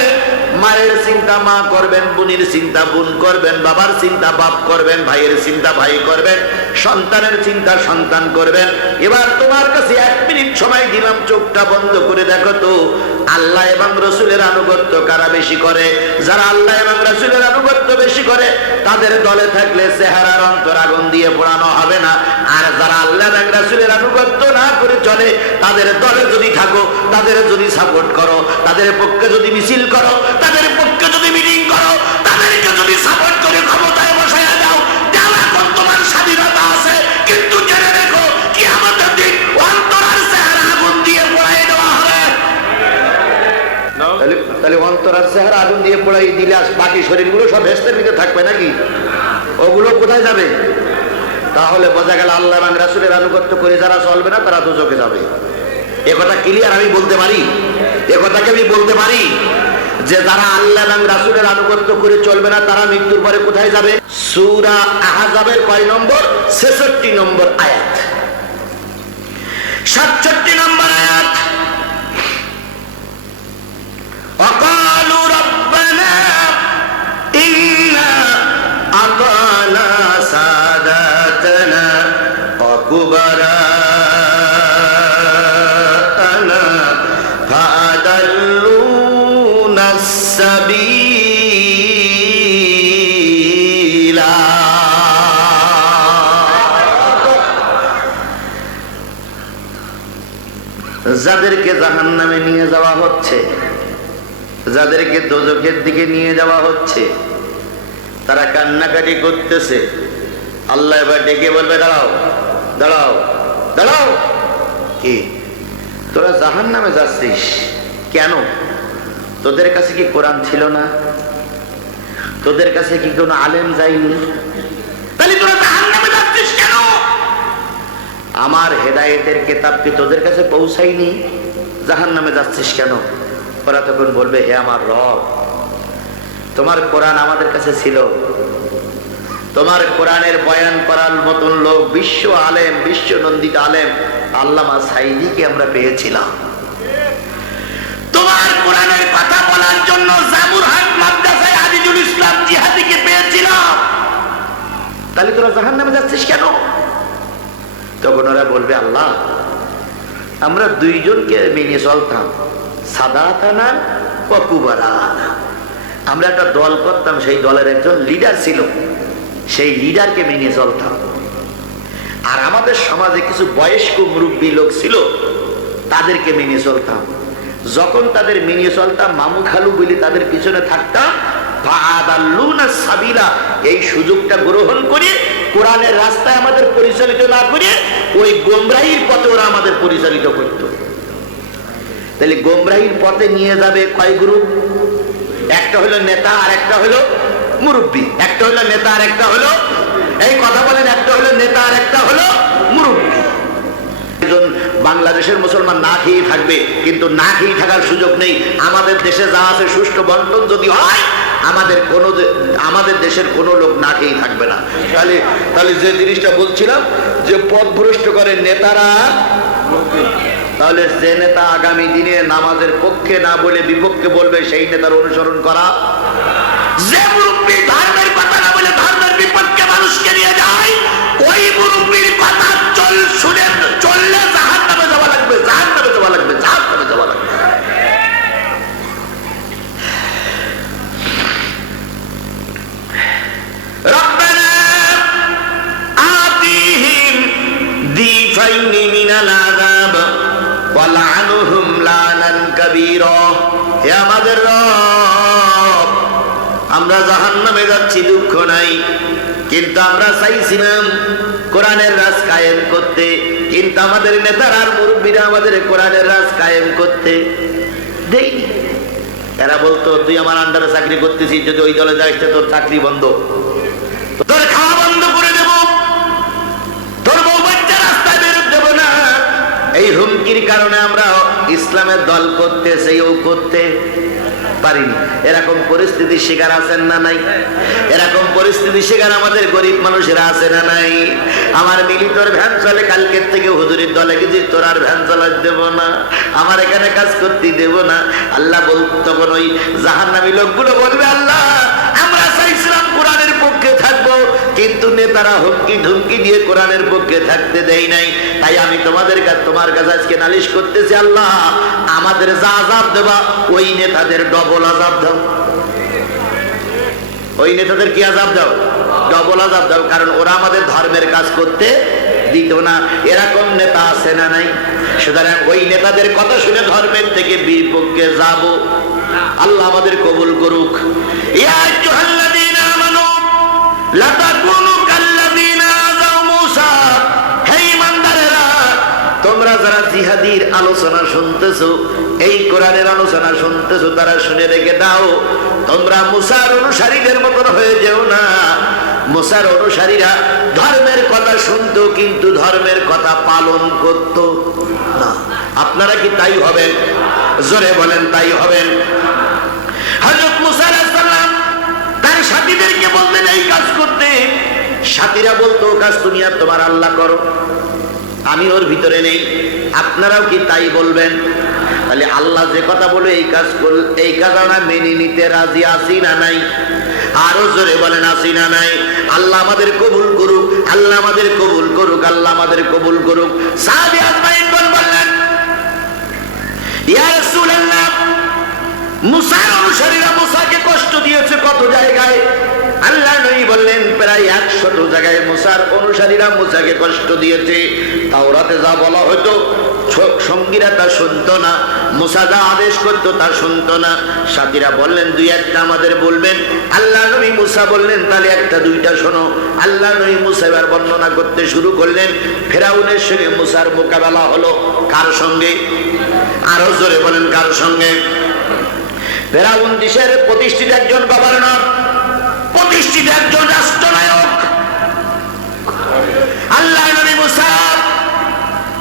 মায়ের চিন্তা মা করবেন, বোনের চিন্তা বোন করবেন, বাবার চিন্তা বাপ করবেন, ভাইয়ের চিন্তা ভাই করবেন, সন্তানের চিন্তা সন্তান করবেন। এবার তোমার কাছে 1 মিনিট সময় দিলাম, চোখটা বন্ধ করে দেখো তো আল্লাহ এবং রসুলের আনুগত্য কারা বেশি করে? যারা আল্লাহ এবং রসুলের আনুগত্য বেশি করে তাদের দলে থাকলে চেহারার অন্তর আগুন দিয়ে পোড়ানো হবে না। আর যারা আল্লাহ এবং রসুলের আনুগত্য না করে চলে, তাদের দলে যদি থাকো, তাদের যদি সাপোর্ট করো, তাদের পক্ষে যদি মিছিল করো, তাদের পক্ষে যদি মিটিং করো, তাদেরকে যদি সাপোর্ট করে ক্ষমতায় বসাইয়া দাও, এখন তোমার স্বাধীনতা আছে। কিন্তু জেনে রেখো, কিয়ামতের দিন অন্তরের চেহারা আগুন দিয়ে পোড়াই দেওয়া হবে। তাহলে অন্তরের চেহারা আগুন দিয়ে পোড়াই দিলে বাকি শরীরগুলো সব ভেস্তের ভিতরে থাকবে নাকি? ওগুলো কোথায় যাবে? তাহলে বোঝা গেল আল্লাহ এবং রাসূলের আনুগত্য করে যারা চলবে না, তারা দোজখে যাবে। এ কথা ক্লিয়ার আমি বলতে পারি, এ কথাকে আমি বলতে পারি যে যারা আল্লাহ এবং রাসূলের আনুগত্য করে চলবে না, তারা মৃত্যুর পরে কোথায় যাবে? সূরা আহজাবের কয় নম্বর? 66 নম্বর আয়াত, 67 নম্বর আয়াত। وقالوا ربنا إنا أطعنا ساداتنا وكبراءنا فأضلونا السبيل। যাদেরকে জাহান্নামে নিয়ে যাওয়া হচ্ছে, যাদেরকে দোজখের দিকে নিয়ে যাওয়া হচ্ছে, তারা কান্নাকাটি করতেছে। আল্লাহ এবার ডেকে বলবে, দাঁড়াও দাঁড়াও দাঁড়াও, কি তোরা জাহান্নামে যাচ্ছিস কেন? তোদের কাছে কি কোরআন ছিল না? তোদের কাছে কি কোনো আলেম যায়নি? তাহলে তোরা জাহান্নামে যাচ্ছিস কেন? আমার হেদায়েতের কিতাব কি তোদের কাছে পৌঁছায়নি? জাহান্নামে যাচ্ছিস কেন? ওরা তখন বলবে, হে আমার রব, তোমার কোরআন আমাদের কাছে ছিল, তোমার কোরআনের বয়ান করার মতন লোক, বিশ্ব আলেম, বিশ্ব নন্দিত আলেম আল্লামা সাঈদীকে আমরা পেয়েছিলাম। তোমার কোরআনের কথা বলার জন্য জামুরহাট মাদ্রাসায় আজিজুল ইসলাম জিহাদিকে পেয়েছিলাম। তাহলে তোরা জাহান্নামে যাচ্ছিস কেন? তখন ওরা বলবে, আল্লাহ, আমরা দুইজনকে মেনে চলতাম, সাদাতানা ওয়া কুবারানা। আমরা একটা দল করতাম, সেই দলের একজন লিডার ছিল, সেই লিডারকে মেনে চলতাম। আর আমাদের সমাজে কিছু বয়স্ক মুরব্বী লোক ছিল, তাদেরকে মেনে চলতাম। যখন তাদের মেনে চলতাম, মামু খালু বলে তাদের পিছনে থাকতাম। ফাআদাল্লুনা সাবিলা, এই সুযোগটা গ্রহণ করে কোরআনের রাস্তায় আমাদের পরিচালিত না করে ওই গোমরাহির পথে ওরা আমাদের পরিচালিত করত। তাহলে গোমরাহির পথে নিয়ে যাবে কয় গ্রুপ? একটা হলো নেতা, আর একটা হলো মুরব্বী। একটা হলো নেতা, আর একটা হলো, এই কথা বলেন, একটা হলো নেতা, আর একটা হলো মুরব্বী। বাংলাদেশের মুসলমান না খেয়ে থাকবে, কিন্তু না খেয়ে থাকার সুযোগ নেই। আমাদের দেশে যা আছে সুষ্ঠু বন্টন যদি হয়, আমাদের দেশের কোনো লোক না খেয়ে থাকবে না। তাহলে যে জিনিসটা বলছিলাম যে পথভ্রষ্ট করে নেতারা, তাহলে যে নেতা আগামী দিনে নামাজের পক্ষে না বলে বিপক্ষে বলবে, সেই নেতার অনুসরণ করা। যে মুরব্বী ধর্মের কথা না বলে ধর্মের বিপক্ষে মানুষকে নিয়ে যায়, ওই মুরব্বীর কথা শুনে চললে জাহান্নামে যাওয়া লাগবে, জাহান্নামে যাওয়া লাগবে, জাহান্নামে যাওয়া লাগবে। রব্বানা আতিহিম দিফাইনি মিনাল আযাব ওয়ালআনহুম লা কাবীরা। হে আমাদের রব, আমরা জাহান্নামে যাচ্ছি, দুঃখ নাই, কিন্তু আমরা চাইছিলাম কোরআনের রাজ কায়েম করতে, কিন্তু আমাদের নেতারা আর মুরব্বীরা আমাদের কোরআনের রাজ কায়েম করতে দেয়নি। এরা বলতো তুই আমার আন্ডারে চাকরি করতেছিস, যদি ওই দলে যাইস তোর চাকরি বন্ধ, তোর খাওয়া বন্ধ করে দেব, তোর বউ বাচ্চা রাস্তায় বের দেব না। এই হুমকির কারণে আমরা ইসলামের দল করতে চেয়েও করতে পারিনি। এরকম পরিস্থিতির শিকার আছেন না নাই? এরকম পরিস্থিতির শিকার আমাদের গরিব মানুষেরা আছে না নাই? আমার মিলি তোর ভ্যান চলে, কালকের থেকে হুজুরের দলে গেছিস, তোর আর ভ্যান চালাতে দেব না, আমার এখানে কাজ করতে দেব না। আল্লাহ বলতো, তখন ওই জাহান্নামী লোকগুলো বলবে, আল্লাহ আমরা চাইছিলাম কোরআনের পক্ষে থাকবো, কিন্তু নেতারা হুমকি ধুমকি দিয়ে কোরআনের পক্ষে থাকতে দেয় নাই। তাই আমি তোমার কাছে আজকে নালিশ করতেছি, আল্লাহ আমাদের যা আযাব দেবা ওই নেতাদের ডবল আযাব দাও। ওই নেতাদের কি আযাব দাও? ডবল আযাব দাও, কারণ ওরা আমাদের ধর্মের কাজ করতে দিত না। এরকম নেতা আছে না নাই? সুতরাং ওই নেতাদের কথা শুনে ধর্মের থেকে বিপক্ষে যাব। আল্লাহ আমাদের কবুল করুক। ইয়া আইয়ুহাল্লাযীনা আমানু লা তাকুনু কাল্লাযীনা আযাউ মূসা। হে ঈমানদারেরা, তোমরা যারা জিহাদির আলোচনা শুনতেছো, এই কোরআনের আলোচনা শুনতেছো, তারা শুনে রেখে দাও, তোমরা মুসার অনুসারীদের মতন হয়ে যেও না। মুসার অনুসারীরা ধর্মের কথা শুনতো, কিন্তু ধর্মের কথা পালন করত না। আপনারা কি তাই হবেন? জোরে বলেন, তাই হবেন? হযরত মুসা আলাইহিস সালাম তার সাথীদেরকে বলতেন এই কাজ করতে, সাথীরা বলতো কাজ তুমি আর তোমার আল্লাহ করো, আমি ওর ভিতরে নেই। আপনারাও কি তাই বলবেন? তাহলে আল্লাহ যে কথা বলে এই কাজ আমরা মেনে নিতে রাজি আছি না নাই? আরো জোরে বলেন, আছি না নাই? আল্লাহ আমাদের কবুল করুক, আল্লাহ আমাদের কবুল করুক, আল্লাহ আমাদের কবুল করুক। সাহাবী আজমাইন বললেন, ইয়া রাসূলুল্লাহ, মুসার অনুসারীরা মুসাকে কষ্ট দিয়েছে কত জায়গায়। আল্লাহ নবী বললেন, প্রায় 100 জায়গায় মুসার অনুসারীরা মুসাকে কষ্ট দিয়েছে। তাওরাতে যা বলা হতো সঙ্গীরা তা শুনতো না, মুসা যা আদেশ করতো তা শুনতো না। সাথীরা বললেন, দুই একটা আমাদের বলবেন। আল্লাহ নবী মুসা বললেন, তাহলে একটা দুইটা শোনো। আল্লাহ নবী মুসা এবার বর্ণনা করতে শুরু করলেন। ফেরাউনের সঙ্গে মুসার মোকাবেলা হলো। কার সঙ্গে? আরো জোরে বলেন, কার সঙ্গে? ফেরাউন দেশের প্রতিষ্ঠিত একজন গভর্নর, প্রতিষ্ঠিত একজন রাষ্ট্রনায়ক। আল্লাহ নবী মুসা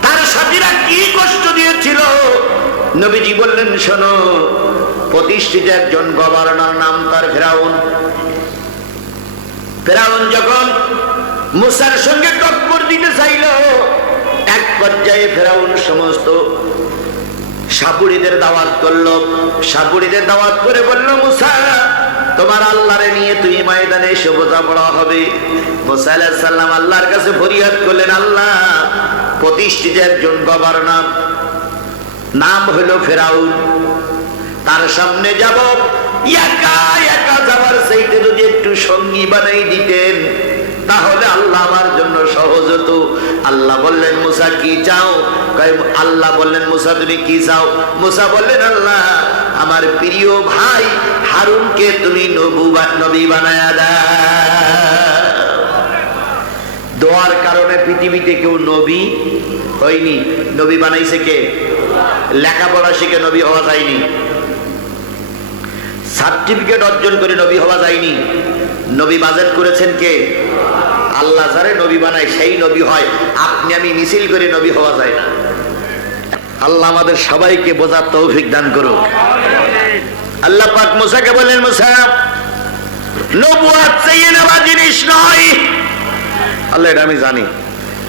তার সাথীরা কি কষ্ট দিয়েছিল নবীজি বললেন, শোনো। প্রতিষ্ঠিত একজন গভর্নর, নাম তার ফেরাউন। ফেরাউন যখন মুসার সঙ্গে টক্কর দিতে চাইল, এক পর্যায়ে ফেরাউন সমস্ত সাপুড়িদের দাওয়াত করলো। সাপুড়িদের দাওয়াত করে বলল, মুসা তোমার আল্লাহরে নিয়ে তুই ময়দানে এসে বোঝাপড়া হবে। মুসা আলাইহিস সালাম আল্লাহর কাছে ফরিয়াদ করলেন, আল্লাহ প্রতিষ্ঠিত একজন গভর্নর, নাম হলো ফেরাউন, তার সামনে যাব, একা একা যাওয়ার চাইতে যদি একটু সঙ্গী বানাই দিতেন তাহলে আল্লাহ আমার জন্য সহজ হতো। আল্লাহ বললেন, মুসা কি চাও? আল্লাহ বললেন, মুসা তুমি কি চাও? মুসা বললেন, আল্লাহ আমার প্রিয় ভাই হারুনকে তুমি নবী বানায়া দাও। দোয়ার কারণে পৃথিবীতে কেউ নবী হয়নি, নবী বানাইছে কে? লেখাপড়া শিখে নবী হওয়া যায়নি, সার্টিফিকেট অর্জন করে নবী হওয়া যায়নি। নবী বাজেট করেছেন কে? আল্লাহ যারে নবী বানায় সেই নবী হয়। আপনি আমি মিছিল করে নবী হওয়া যায় না। আল্লাহ আমাদের সবাইকে বোঝার তৌফিক দান করুক। আল্লাহ পাক মুসাকে বলেন, মুসা নবুয়ত চেয়ে নেওয়া জিনিস নয়। আল্লাহ এটা আমি জানি,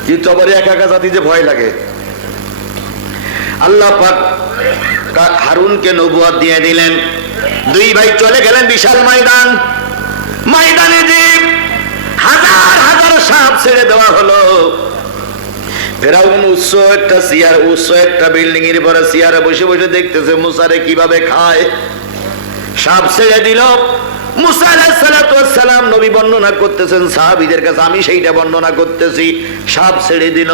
কিন্তু আবার একা একা জাতি যে ভয় লাগে। আল্লাহ পাক হারুনকে নবুয়ত দিয়ে দিলেন। দুই ভাই চলে গেলেন বিশাল ময়দান। ময়দানে যে হাজার হাজার সাপ ছেড়ে দেওয়া হলো। ফেরাউন উচ্চ একটা চেয়ার, উচ্চ একটা বিল্ডিং এর পরে চেয়ারে বসে বসে দেখতেছে মুসারে কিভাবে খায়। সাপ ছেড়ে দিল, মুসা আলাইহিস সালাতু ওয়াস সালাম নবী বর্ণনা করতেছেন সাহাবীদের কাছে, আমি সেইটা বর্ণনা করতেছি। সাপ ছেড়ে দিল,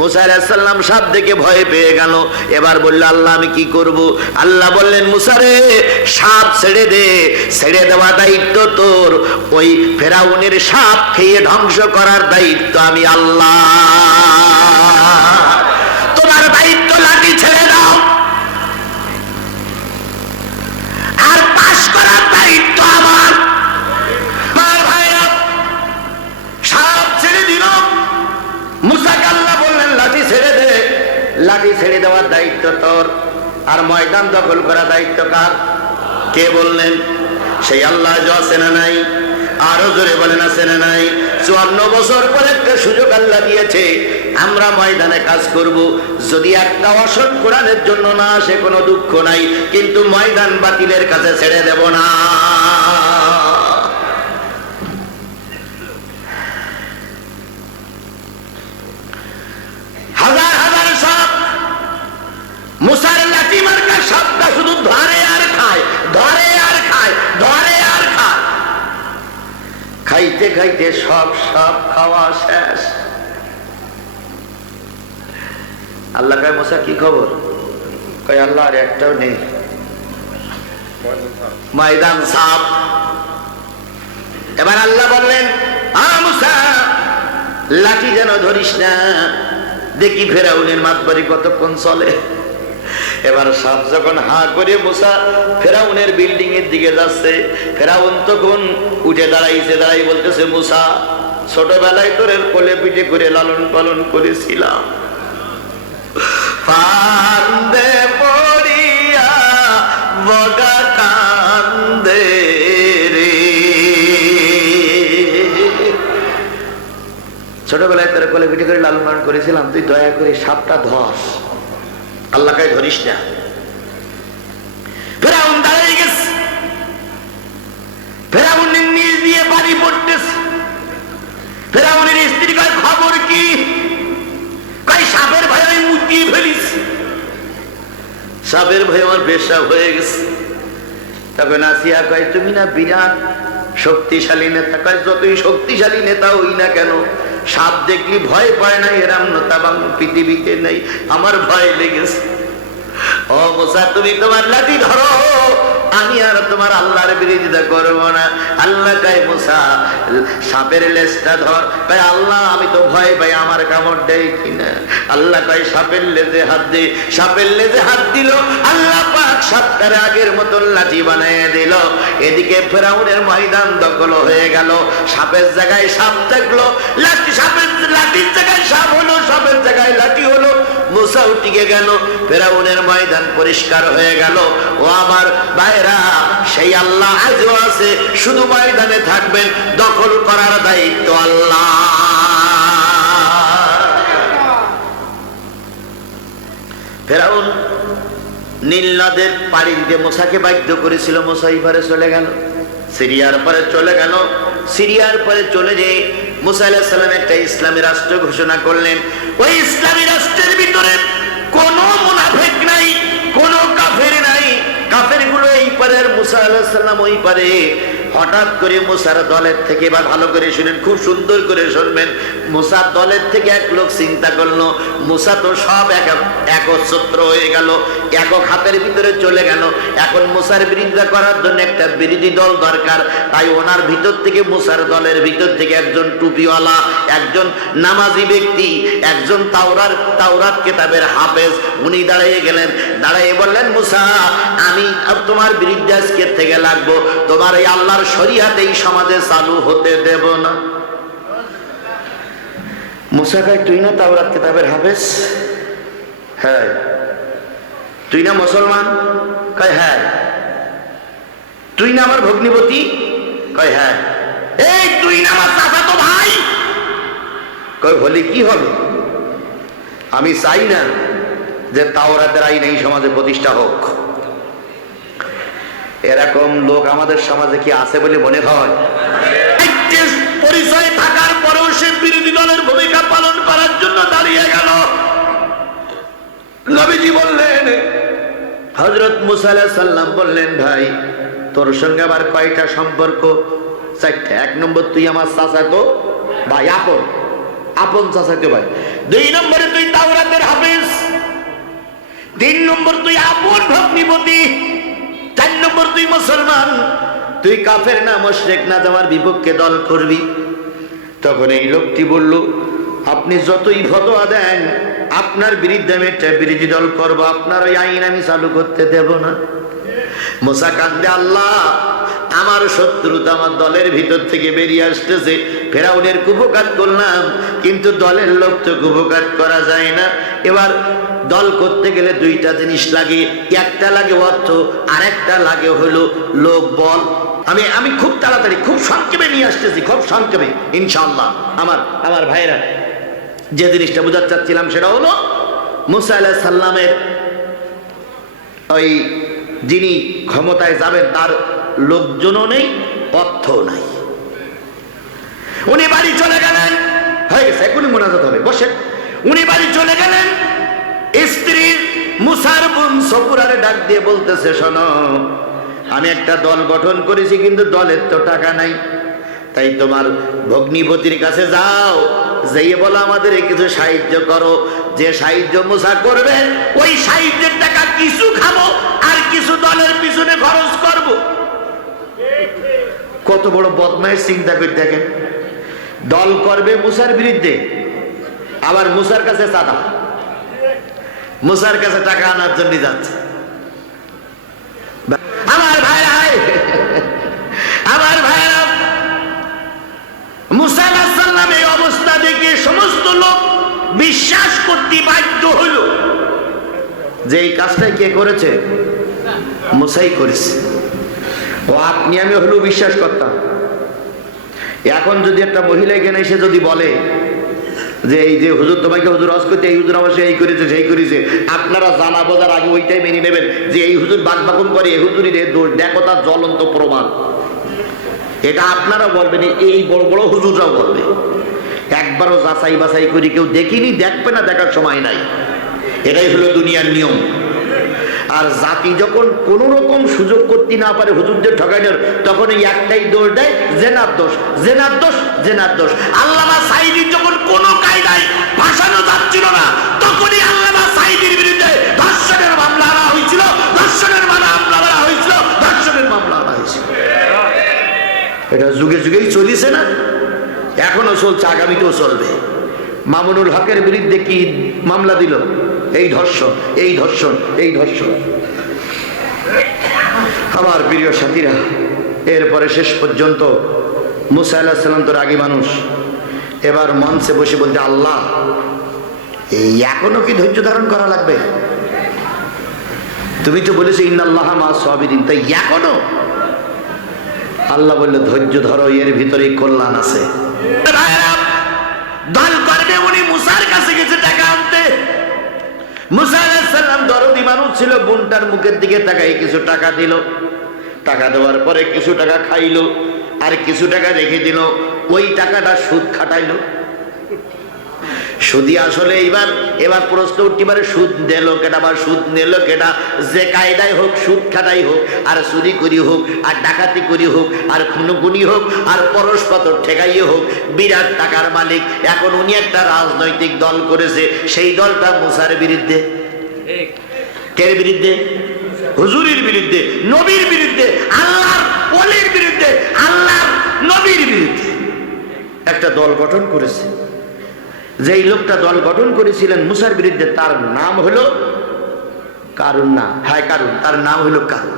মুসা আলাইহিস সালাম সাপ দেখে ভয় পেয়ে গেল। এবার বলল, আল্লাহ আমি কি করব? আল্লাহ বললেন, মুসা রে সাপ ছেড়ে দে, ছেড়ে দেওয়া দায়িত্ব তোর, ওই ফেরাউনের সাপ খেয়ে ধ্বংস করার দায়িত্ব আমি আল্লাহ। তোমার দায়িত্ব লাঠি ছেড়ে দাও, আর পাশ করার দায়িত্ব আমার। ভাইরা, সাপ ছেড়ে দিল, মুসাকে আল্লাহ বললেন লাঠি ছেড়ে দে। লাঠি ছেড়ে দেওয়ার দায়িত্ব তোর, আর ময়দান দখল করার দায়িত্ব কার? কে বললেন? সেই আল্লাহ আছে না নাই? আরো জোরে বলেন আছে না নাই? 54 বছর পর একটা সুযোগ আল্লাহ দিয়েছে, আমরা ময়দানে কাজ করব। যদি একটা অসৎ কোরআনের জন্য না আসে কোনো দুঃখ নাই, কিন্তু ময়দান বাতিলের কাছে ছেড়ে দেব না। হাজার হাজার সাপ, মুসার লাঠি মার্কা সাপটা শুধু ধরে আর খায়, ধরে আর খায়, ধরে আর খায়। খাইতে খাইতে সব সাপ খাওয়া শেষ। আল্লাহ কয়, মুসা কি খবর? কয়, আল্লাহ আর একটাও নেই, ময়দান সাপ। এবার আল্লাহ বললেন, মুসা লাঠি যেন ধরিস না, দেখি ফেরাউনের মাতবাড়ি কতক্ষণ চলে। এবার সাপ যখন হা করে মুসা ফেরাউনের বিল্ডিং এর দিকে যাচ্ছে, ফেরাউন তখন উঠে দাঁড়াইছে, দাঁড়াই বলতেছে, মুসা ছোটবেলায় তোর কোলে পিঠে করে লালন পালন করেছিলাম, ফান্দে পড়িয়া বগা কান্দে রে। ছোটবেলায় তোর কোলে পিঠে করে লালন পালন করেছিলাম, তুই দয়া করে সাপটা ধস, আল্লাহকে ধরিস না। ফেরাউন দাঁড়িয়ে গেছে, ফেরাউনের নিজ দিয়ে বাড়ি পড়তেছে। ফেরাউনের স্ত্রী কয়, খবর কি? কয়, সাপের ভয় আমি মুটিয়ে ফেলিস, সাপের ভয় আমার পেশাব হয়ে গেছে। তখন আসিয়া কয়, তুমি না বিরাট শক্তিশালী নেতা। কয়, যতই শক্তিশালী নেতা হই না কেন, সাপ দেখলি ভয় পায় না এরাম নেতা পৃথিবীতে নেই, আমার ভয় লেগেছে। ও মুসা, তুমি তোমার লাঠি ধরো, আমি আর তোমার আল্লাহর বিরোধিতা করব না। আল্লাহ কয়, মুসা সাপের লেজটা ধর। কয়, আল্লাহ আমি তো ভয় পাই, আমার কামড় দেয় কিনা। আল্লাহ কয়, সাপের লেজে হাত দে। সাপের লেজে হাত দিল, আল্লাহ পাক সাপটার আগের মতন লাঠি বানিয়ে দিল। এদিকে ফেরাউনের ময়দান দখল হয়ে গেল, সাপের জায়গায় সাপ থাকলো, লাঠি সাপের লাঠির জায়গায় সাপ হলো, সাপের জায়গায় লাঠি হলো। মুসাও টিকে গেল, ফেরাউনের ময়দান পরিষ্কার হয়ে গেল। ও আমার ভাইরা, সেই আল্লাহ আজও আছে, শুধু ময়দানে থাকবেন, দখল করার দায়িত্ব আল্লাহ। ফেরাউন নীল নদের পাড়ি দিতে মুসাকে বাধ্য করেছিল। মুসা এই পারে চলে গেল, সিরিয়ার পারে চলে গেল। সিরিয়ার পারে চলে যেয়ে মুসা আলাইহিস সালাম একটা ইসলামী রাষ্ট্র ঘোষণা করলেন। ওই ইসলামী রাষ্ট্রের ভিতরে কোনো মুনাফিক নাই, কোনো কাফের নাই। কাফের গুলো এই পারে আর মুসা আলাইহিস সালাম ওই পারে। হঠাৎ করে মুসার দলের থেকে, এবার ভালো করে শুনেন, খুব সুন্দর করে শুনবেন, মুসার দলের থেকে এক লোক চিন্তা করলো, মুসা তো সব একচ্ছত্র হয়ে গেল, একক হাতের ভিতরে চলে গেল, এখন মুসার বিরোধিতা করার জন্য একটা বিরোধী দল দরকার। তাই ওনার ভিতর থেকে, মুসার দলের ভিতর থেকে একজন টুপিওয়ালা, একজন নামাজি ব্যক্তি, একজন তাওরাত কিতাবের হাফেজ, উনি দাঁড়িয়ে গেলেন। দাঁড়িয়ে বললেন, মুসা আমি তোমার বিরুদ্ধে আজকে থেকে লাগবো, তোমার এই আল্লাহর শরিয়াত এই সমাজে চালু হতে দেব না। মুসা কয়, তুই না তাওরাত কিতাবের হাফেজ? হ্যাঁ। তুই না মুসলমান? কয় হ্যাঁ। তুই না আমার ভগ্নিপতি? কয় হ্যাঁ। এই তুই না আমার চাচাতো ভাই? কয় বলে কি হবে, আমি চাই না যে তাওরাতের আইন এই সমাজে প্রতিষ্ঠা হোক। এরকম লোক আমাদের সমাজে কি আছে বলে মনে হয়? পরিচয় থাকার পরেও সে বিরোধী দলের ভূমিকা পালন করার জন্য দাঁড়িয়ে গেল। নবীজি বললেন, হযরত মুসা আলাইহিস সালাম বললেন, ভাই তোর সঙ্গে আবার কয়টা সম্পর্ক? চারটা। এক নম্বর, তুই আমার চাচাতো ভাই, আপন আপন চাচাতো ভাই। দুই নম্বরে তুই তাওরাতের হাফেজ। তিন নম্বর, তুই আপন ভগ্নিপতি। চার নম্বর, তুই মুসলমান। তুই কাফের না মুশরিক না, আমার বিপক্ষে দল করবি। তখন এই লোকটি বলল, আপনি যতই ফতোয়া দেন, আপনার বিরুদ্ধে আমি একটা বিরোধী দল করবো, আপনার ওই আইন আমি চালু করতে দেব না। মুসা কান্দে, আল্লাহ আমার শত্রুতা আমার দলের ভিতর থেকে বেরিয়ে আসতেছে। ফেরাউনের কুপকাত করলাম, কিন্তু দলের লোক তো কুপকাত করা যায় না। এবার দল করতে গেলে দুইটা জিনিস লাগে, একটা লাগে অর্থ, আর একটা লাগে হলো লোক বল। আমি খুব তাড়াতাড়ি খুব সংক্ষেপে নিয়ে আসতেছি, খুব সংক্ষেপে ইনশাআল্লাহ। আমার ভাইরা, যে জিনিসটা বোঝাতে চাচ্ছিলাম সেটা হলো মুসা আলাইহিস সালামের ওই যিনি ক্ষমতায় যাবেন তার লোকজনও নেই, অর্থও নাই। উনি বাড়ি চলে গেলেন, হয়ে গেছে, এখনই মোনাজাত হবে, বসেন। উনি বাড়ি চলে গেলেন। স্ত্রীর মুসার বোন সফুরারে ডাক দিয়ে বলতেছে, শোনো, আমি একটা দল গঠন করেছি, কিন্তু দলের তো টাকা নাই। তাই তোমার ভগ্নিপতির কাছে যাও, যেয়ে বলো আমাদের কিছু সাহায্য করো। যে সাহায্য মুসা করবে, ওই সাহায্যের টাকা কিছু খাবো আর কিছু দলের পিছনে খরচ করব। কত বড় বদমাইশ, চিন্তা করে দেখেন। দল করবে মুসার বিরুদ্ধে, আবার মুসার কাছে চাঁদা, মুসার কাছে টাকা আনার জন্য যাচ্ছে। আমার ভাইরা, আমার ভাইরা, মুসা আলাইহিস সালাম এই অবস্থা দেখে সমস্ত লোক বিশ্বাস করতে বাধ্য হলো যে এই কাজটাই কে করেছে? মুসাই করেছে। ও আপনি আমি হলেও বিশ্বাস করতাম। এখন যদি একটা মহিলা এখানে এসে যদি বলে যে এই যে হুজুর তোমাকে হুজুর হজ করতে, এই হুজুর আমার এই করেছে সেই করেছে, আপনারা জানা বোঝার আগে ওইটাই মেনে নেবেন যে এই হুজুর বাকবাকুন করে, এই হুজুরি রে দোষ। দেখো তার জ্বলন্ত প্রমাণ। এটা আপনারা বলবেন, এই বড় বড় হুজুররাও বলবে। একবারও যাচাই বাছাই করে কেউ দেখিনি, দেখবে না, দেখার সময় নাই। এটাই হলো দুনিয়ার নিয়ম। আর জাতি যখন কোন রকম সুযোগ করতে না পারে হুজুরদের ঠকানোর, তখন এই একটাই দোষ দেয়, জেনার দোষ, জেনার দোষ, জেনার দোষ। আল্লামা সাঈদী যখন কোনো কায়দায় ভাসানো যাচ্ছিল না, তখনই আল্লামা সাঈদীর বিরুদ্ধে ধর্ষণের মামলা আনা হয়েছিল, ধর্ষণের মামলা আনা হয়েছিল, ধর্ষণের মামলা আনা হয়েছিল। এটা যুগে যুগেই চলিছে না, এখনো চলছে, আগামীতেও চলবে। মামুনুল হকের বিরুদ্ধে কি মামলা দিল? এই ধর্ষণ, এই ধর্ষণ, এই ধর্ষণ। আমার প্রিয় সাথীরা, এরপরে শেষ পর্যন্ত মুসা আলাইহিস সালাম তো রাগী মানুষ, এবার মঞ্চে বসে বলতে, আল্লাহ এই এখনো কি ধৈর্য ধারণ করা লাগবে? তুমি তো বলেছো ইন্নাল্লাহা মা'আস সাবিরিন, তাই এখনো? আল্লাহ বলল, ধৈর্য ধরো, এর ভিতরেই কল্যাণ আছে। দল করবে, উনি মুসার কাছে গেছে টাকা আনতে। মুসা আলাইহিস সালাম দরদি মানুষ ছিল, বোনটার মুখের দিকে তাকাই কিছু টাকা দিল। টাকা দেওয়ার পরে কিছু টাকা খাইলো, আর কিছু টাকা রেখে দিল। ওই টাকাটা সুদ খাটাইলো। সুদি আসলে এবার প্রশ্ন উঠতে পারে, সুদ দিল কেটা বা সুদ নিল কেটা? যে কায়দায় হোক, সুদ খাটাই হোক, আর চুরি করি হোক, আর ডাকাতি করি হোক, আর খুনগুনি হোক, আর পরস্পর ঠেকাইয়ে হোক, বিরাট টাকার মালিক। এখন উনি একটা রাজনৈতিক দল করেছে, সেই দলটা মুসার বিরুদ্ধে। কে বিরুদ্ধে? হুজুরের বিরুদ্ধে, নবীর বিরুদ্ধে, আল্লাহর ওলির বিরুদ্ধে, আল্লাহর নবীর বিরুদ্ধে একটা দল গঠন করেছে। যেই লোকটা দল গঠন করেছিলেন মুসার বিরুদ্ধে, তার নাম হলো কারুন। না, হ্যাঁ কারুন, তার নাম হলো কারুন।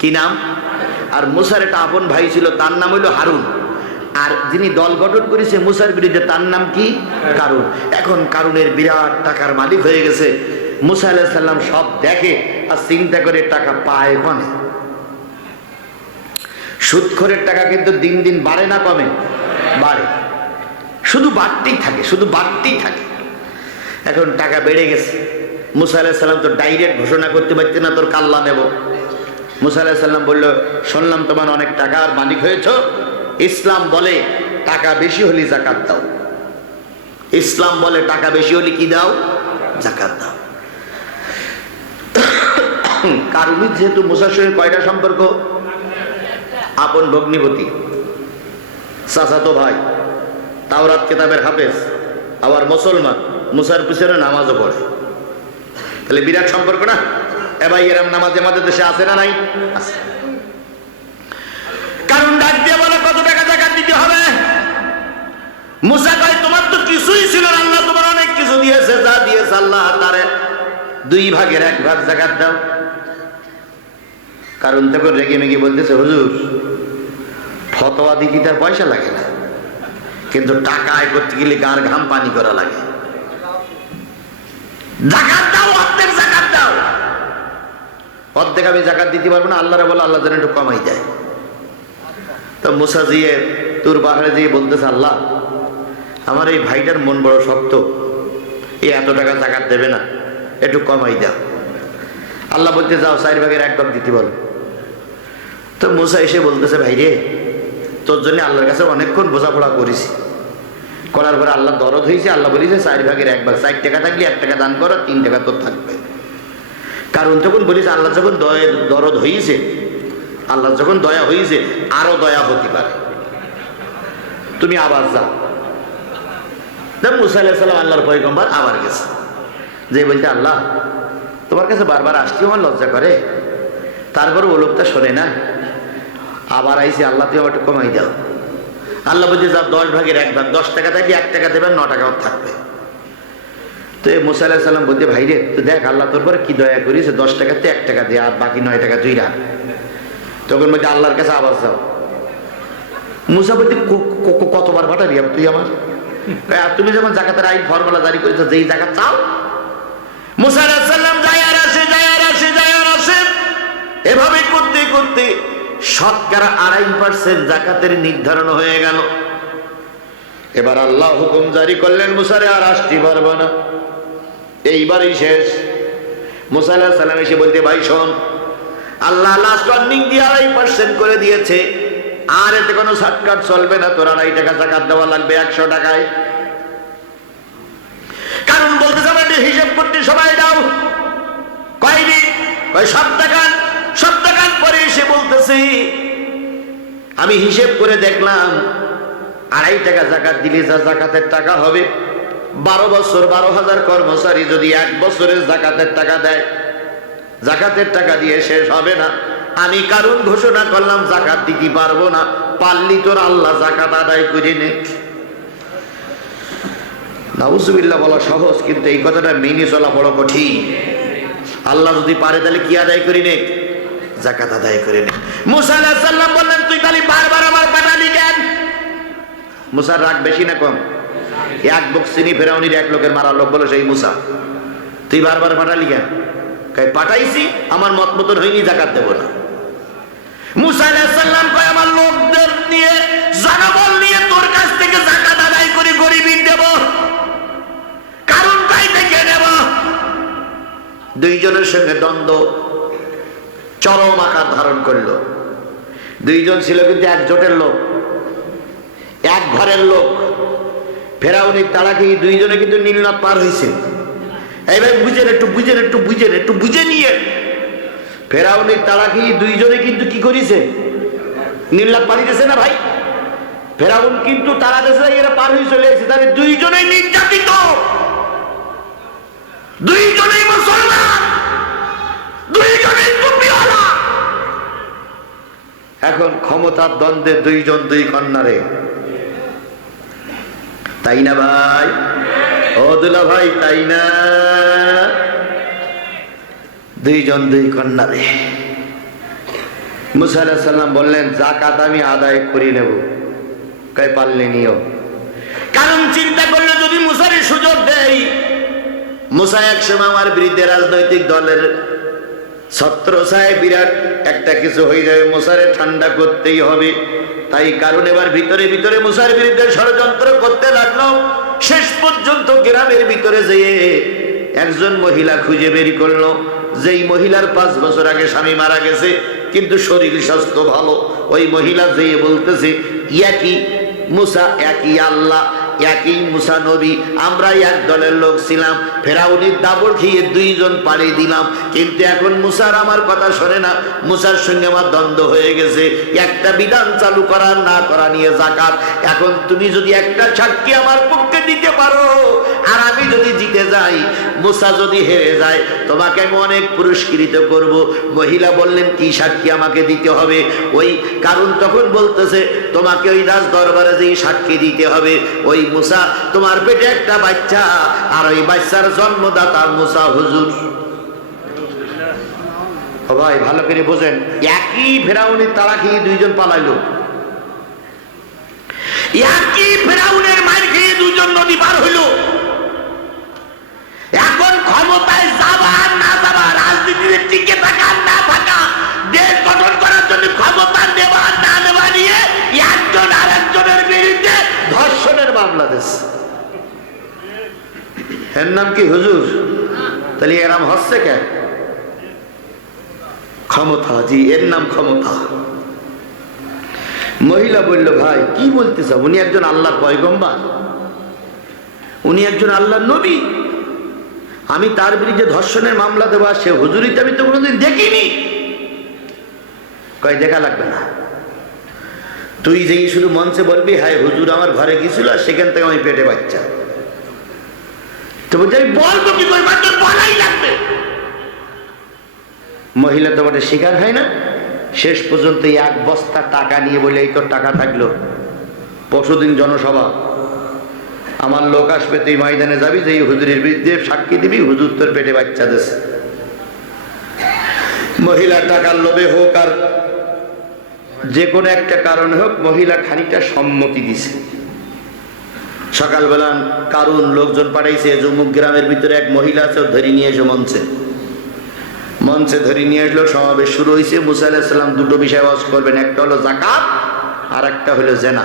কি নাম? আর মুসার একটা আপন ভাই ছিল, তার নাম হলো হারুন। আর যিনি দল গঠন করেছে মুসার বিরুদ্ধে, তার নাম কি? কারুন। এখন কারুনের বিরাট টাকার মালিক হয়ে গেছে। মুসা আলাইহিস সালাম সব দেখে আর চিন্তা করে, টাকা পায় কমে। সুদখোরের টাকা কিন্তু দিন দিন বাড়ে না কমে? বাড়ে, শুধু বাড়তেই থাকে, শুধু বাড়তেই থাকে। এখন টাকা বেড়ে গেছে। মুসা আলাইহিস সালাম তো ডাইরেক্ট ঘোষণা করতে পারছে না, তোর কাল্লা নেব। মুসা আলাইহিস সালাম বলল, শুনলাম তোমার অনেক টাকার মালিক হয়েছ, ইসলাম বলে টাকা বেশি হলে যাকাত দাও। ইসলাম বলে টাকা বেশি হলে কি দাও? যাকাত দাও। কারুনের যেহেতু মুসার সঙ্গে কয়টা সম্পর্ক? আপন ভগ্নিপতি, চাচাতো ভাই, তাওরাত কিতাবের হাফেজ, আবার মুসলমান, মুসার পিছনে নামাজও পড়ে। তাহলে বিরাট সম্পর্ক না? এ ভাই, এরম নামাজ আমাদের দেশে আছে না নাই? আছে। কারণ ডাক দিয়ে বলে কত টাকা যাকাত দিতে হবে। মুসা কয় তোমার তো কিছুই ছিল না, আল্লাহ তোমার অনেক কিছু দিয়েছে, যা দিয়েছে আল্লাহ তারে 2 ভাগের 1 ভাগ যাকাত দাও। কারণ তখন রেগে মেগে বলতেছে, হুজুর ফতোয়া দিতে তার পয়সা লাগে না, কিন্তু টাকা আয় করতে গেলে গার ঘাম পানি করা লাগে। যাকাত দাও, অর্ধেক যাকাত দাও। অর্ধেক আমি যাকাত দিতে পারবো না, আল্লাহরে বলে আল্লাহ যেন একটু কমাই দেয়। তো মুসা জিয়ে তোর পাহাড়ে দিয়ে বলতেছে, আল্লাহ আমার এই ভাইটার মন বড় শক্ত, এই এত টাকা যাকাত দেবে না, একটু কমাই দাও। আল্লাহ বলতে যাও 4 ভাগের 1 ভাগ দিতে বলো। তো মুসা এসে বলতেছে, ভাই রে তোর জন্য আল্লাহর কাছে অনেকক্ষণ বোঝাপড়া করেছি, করার পরে আল্লাহ দরদ হয়েছে, আল্লাহ বলেছে 4 ভাগের 1 ভাগ, 4 টাকা থাকলে 1 টাকা দান করো, 3 টাকা তোর থাকবে। কারণ তখন বলিস আল্লাহ যখন দরদ হয়েছে, আল্লাহ যখন দয়া হয়েছে, আরো দয়া হতে পারে, তুমি আবার যাও। মুসা আলাইহিস সালাম আল্লাহর পয়গম্বর আবার গেছে, যে বলতে আল্লাহ তোমার কাছে বারবার আসতে আমার লজ্জা করে, তারপর ও লোকটা শোনে না, আবার আইসি, আল্লাহ তুমি আমার একটু কমাই দাও। আল্লাহ বলছে যাও 10 ভাগের 1 ভাগ, 10 টাকা থাকলে 1 টাকা দেবেন, 9 টাকাও থাকবে। তো মুসা আলাইহিস সালাম বলতে, ভাই রে তো দেখ আল্লাহ তোর পরে কি দয়া করিস, 10 টাকাতে 1 টাকা দে, আর বাকি 9 টাকা তুই রাখ। তখন বলছে আল্লাহর কাছে আবার যাও। মুসা বলতে কতবার পাঠাবি তুই আমার? তুমি যখন যাকাতের আইন ফর্মুলা জারি করেছো, যেই যাকাত চাও। মুসা আলাইহিস সালাম যায় আর আসে, যায় আর আসে, যায় আর আসে, এভাবে করতে করতে শতকরা 2.5% যাকাতের নির্ধারণ হয়ে গেল। এবার আল্লাহ হুকুম জারি করলেন, মুসারে আর আসতে পারবে না, এইবারই শেষ। মুসা আলাইহিস সালাম এসে বলতে, ভাই শোন, আল্লাহ লাস্ট ওয়ার্নিং দিয়ে 2.5% করে দিয়েছে, আর এতে কোনো শর্টকাট চলবে না, তোর 2.5 টাকা যাকাত দেওয়া লাগবে 100 টাকায়। কারণ বলতে যাবে হিসাব করতে সময় দাও, কয়দিন? কয় সপ্তাহখান। সপ্তাহখান পরে এসে বলতেছি, আমি হিসেব করে দেখলাম 2.5 টাকা যাকাত দিলে যা যাকাতের টাকা হবে, 12 বছর 12,000 কর্মচারী যদি 1 বছরের যাকাতের টাকা দেয়, যাকাতের টাকা দিয়ে শেষ হবে না। আমি কারণ ঘোষণা করলাম যাকাত দিতে পারবো না, পারলি তোর আল্লাহ যাকাত আদায় করে নে। নাউজুবিল্লাহ বলা সহজ, কিন্তু এই কথাটা মেনে চলা বড় কঠিন। আল্লাহ যদি পারে তাহলে কি আদায় করে নে? যাকাত আদায় করে নে। মুসা আলাইহিস সালাম বললেন, তুই তাহলে বারবার আমার পাঠালি কেন? মুসার রাগ বেশি না কম? 1 বক্সিনী ফেরাউনির 1 লোকের মারা লোক বলো সেই মুসা, তুই বারবার পাঠালি কেন? পাঠাইছি, আমার মত মতন হয়নি, যাকাত দেব না। মুসা আলাইহিস সালাম কয়, আমার লোকদের নিয়ে, জনবল নিয়ে তোর কাছ থেকে যাকাত আদায় করে গরিবই দেব, কারণ তাই থেকে নেব। দুইজনের সঙ্গে দ্বন্দ্ব চরম আকার ধারণ করলো। দুইজন ছিল কিন্তু এক জোটের লোক, এক ঘরের লোক। ফেরাউনির তাড়া খেয়ে দুইজনে কিন্তু নীলনদ পার হয়েছে। এইভাবে বুঝেন, একটু বুঝেন, একটু বুঝেন, একটু বুঝে নিয়ে। ফেরাউনির তাড়া খেয়ে দুইজনে কিন্তু কি করেছে? নীলনদ পার হয়েছে না ভাই? ফেরাউন কিন্তু তারা দেশে এরা পার হয়ে চলে এসেছে, তাহলে দুইজনেই নির্যাতিত, দুইজনেই মুসলমান, দুইজনেই টুপিওয়ালা। এখন ক্ষমতার দ্বন্দ্বে দুইজন দুই কন্যারে, তাই না ভাই? ও দুলা ভাই, তাই না? দুইজন দুই কন্যারে। মুসা আলাইহিস সালাম বললেন, যাকাত আমি আদায় করে নেব। কয় পারলে নিও। কারণ চিন্তা করলে যদি মুসারে সুযোগ দেয়, মুসা একসময় আমার বিরুদ্ধে রাজনৈতিক দলের ছত্রছায় বিরাট একটা কিছু হয়ে যাবে, মুসারে ঠান্ডা করতেই হবে। তাই কারণ এবার ভিতরে ভিতরে মুসার বিরুদ্ধে ষড়যন্ত্র করতে লাগলো। শেষ পর্যন্ত গ্রামের ভিতরে যেয়ে একজন মহিলা খুঁজে বের করলো, যেই মহিলার 5 বছর আগে স্বামী মারা গেছে, কিন্তু শরীর স্বাস্থ্য ভালো। ওই মহিলা যেয়ে বলতেছে, একই মুসা, একই আল্লাহ, একই মুসা নবী, আমরা এক দলের লোক ছিলাম, ফেরাউনের দাবড় খেয়ে 2 জন পাড়ি দিলাম, কিন্তু এখন মুসার আমার কথা শোনে না, মুসার সঙ্গে আমার দ্বন্দ্ব হয়ে গেছে, একটা বিধান চালু করা না করা নিয়ে যাকাত। এখন তুমি যদি একটা সাক্ষী আমার পক্ষে দিতে পারো, আর আমি যদি জিতে যাই, মুসা যদি হেরে যায়, তোমাকে আমি অনেক পুরস্কৃত করব। মহিলা বললেন, কি সাক্ষী আমাকে দিতে হবে? ওই কারণ তখন বলতেছে, তোমাকে ওই রাজ দরবারে যেই সাক্ষী দিতে হবে, ওই মুসা তোমার পেটে একটা বাচ্চা, আর ওই বাচ্চার জন্মদাতা মুসা হুজুর। ও ভাই ভালো করে বোঝেন, একই ফেরাউনের তাড়া খেয়ে 2 জন পালাইলো, একই ফেরাউনের মার খেয়ে 2 জন নদী পার হইল। এখন ক্ষমতায় যাবা না যাবা, রাজনীতিতে টিকে থাকা না থাকা, দেশ গঠন করার জন্য ক্ষমতা নেবা না নেবা নিয়ে একজন আর একজনের বিরুদ্ধে ধর্ষণের মামলা দিচ্ছে। এর নাম কি হুজুর? তাহলে এরাম হচ্ছে কেন? ক্ষমতা, জি এর নাম ক্ষমতা। মহিলা বলল, ভাই কি বলতেছ? উনি একজন আল্লাহর পয়গম্বর, উনি একজন আল্লাহর নবী, আমি তার বিরুদ্ধে ধর্ষণের মামলা দেওয়া, সে হুজুরিতে আমি তো কোনোদিন দেখিনি। কয় দেখা লাগবে না, তুই যেই শুধু মঞ্চে বলবি, হায় হুজুর আমার ঘরে গেছিল আর সেখান থেকে আমি পেটে বাচ্চা, তো বলছি আমি বলবো কি করে, বলাই লাগবে। মহিলা তো বটে শিকার হয় না, শেষ পর্যন্ত 1 বস্তা টাকা নিয়ে বলে, এই তোর টাকা থাকলো, পরশুদিন জনসভা, আমার লোক আসবে, তুই ময়দানে যাবি, যে হুজুরের বিরুদ্ধে সাক্ষী দিবি, হুজুর তোর পেটে বাচ্চা দিয়েছে। মহিলা টাকার লোভে হোক আর যে কোনো একটা কারণে হোক, মহিলা খানিকটা সম্মতি দিছে। সকালবেলা কারণ লোকজন পাঠাইছে, যমুক গ্রামের ভিতরে এক মহিলা আছে, ধরে নিয়ে এসে মঞ্চে ধরে নিয়ে আসলো, সমাবেশ শুরু হয়েছে। মুসা আলাইহিস সালাম 2টো বিষয় ওয়াজ করবেন, একটা হলো যাকাত আর একটা হলো জেনা।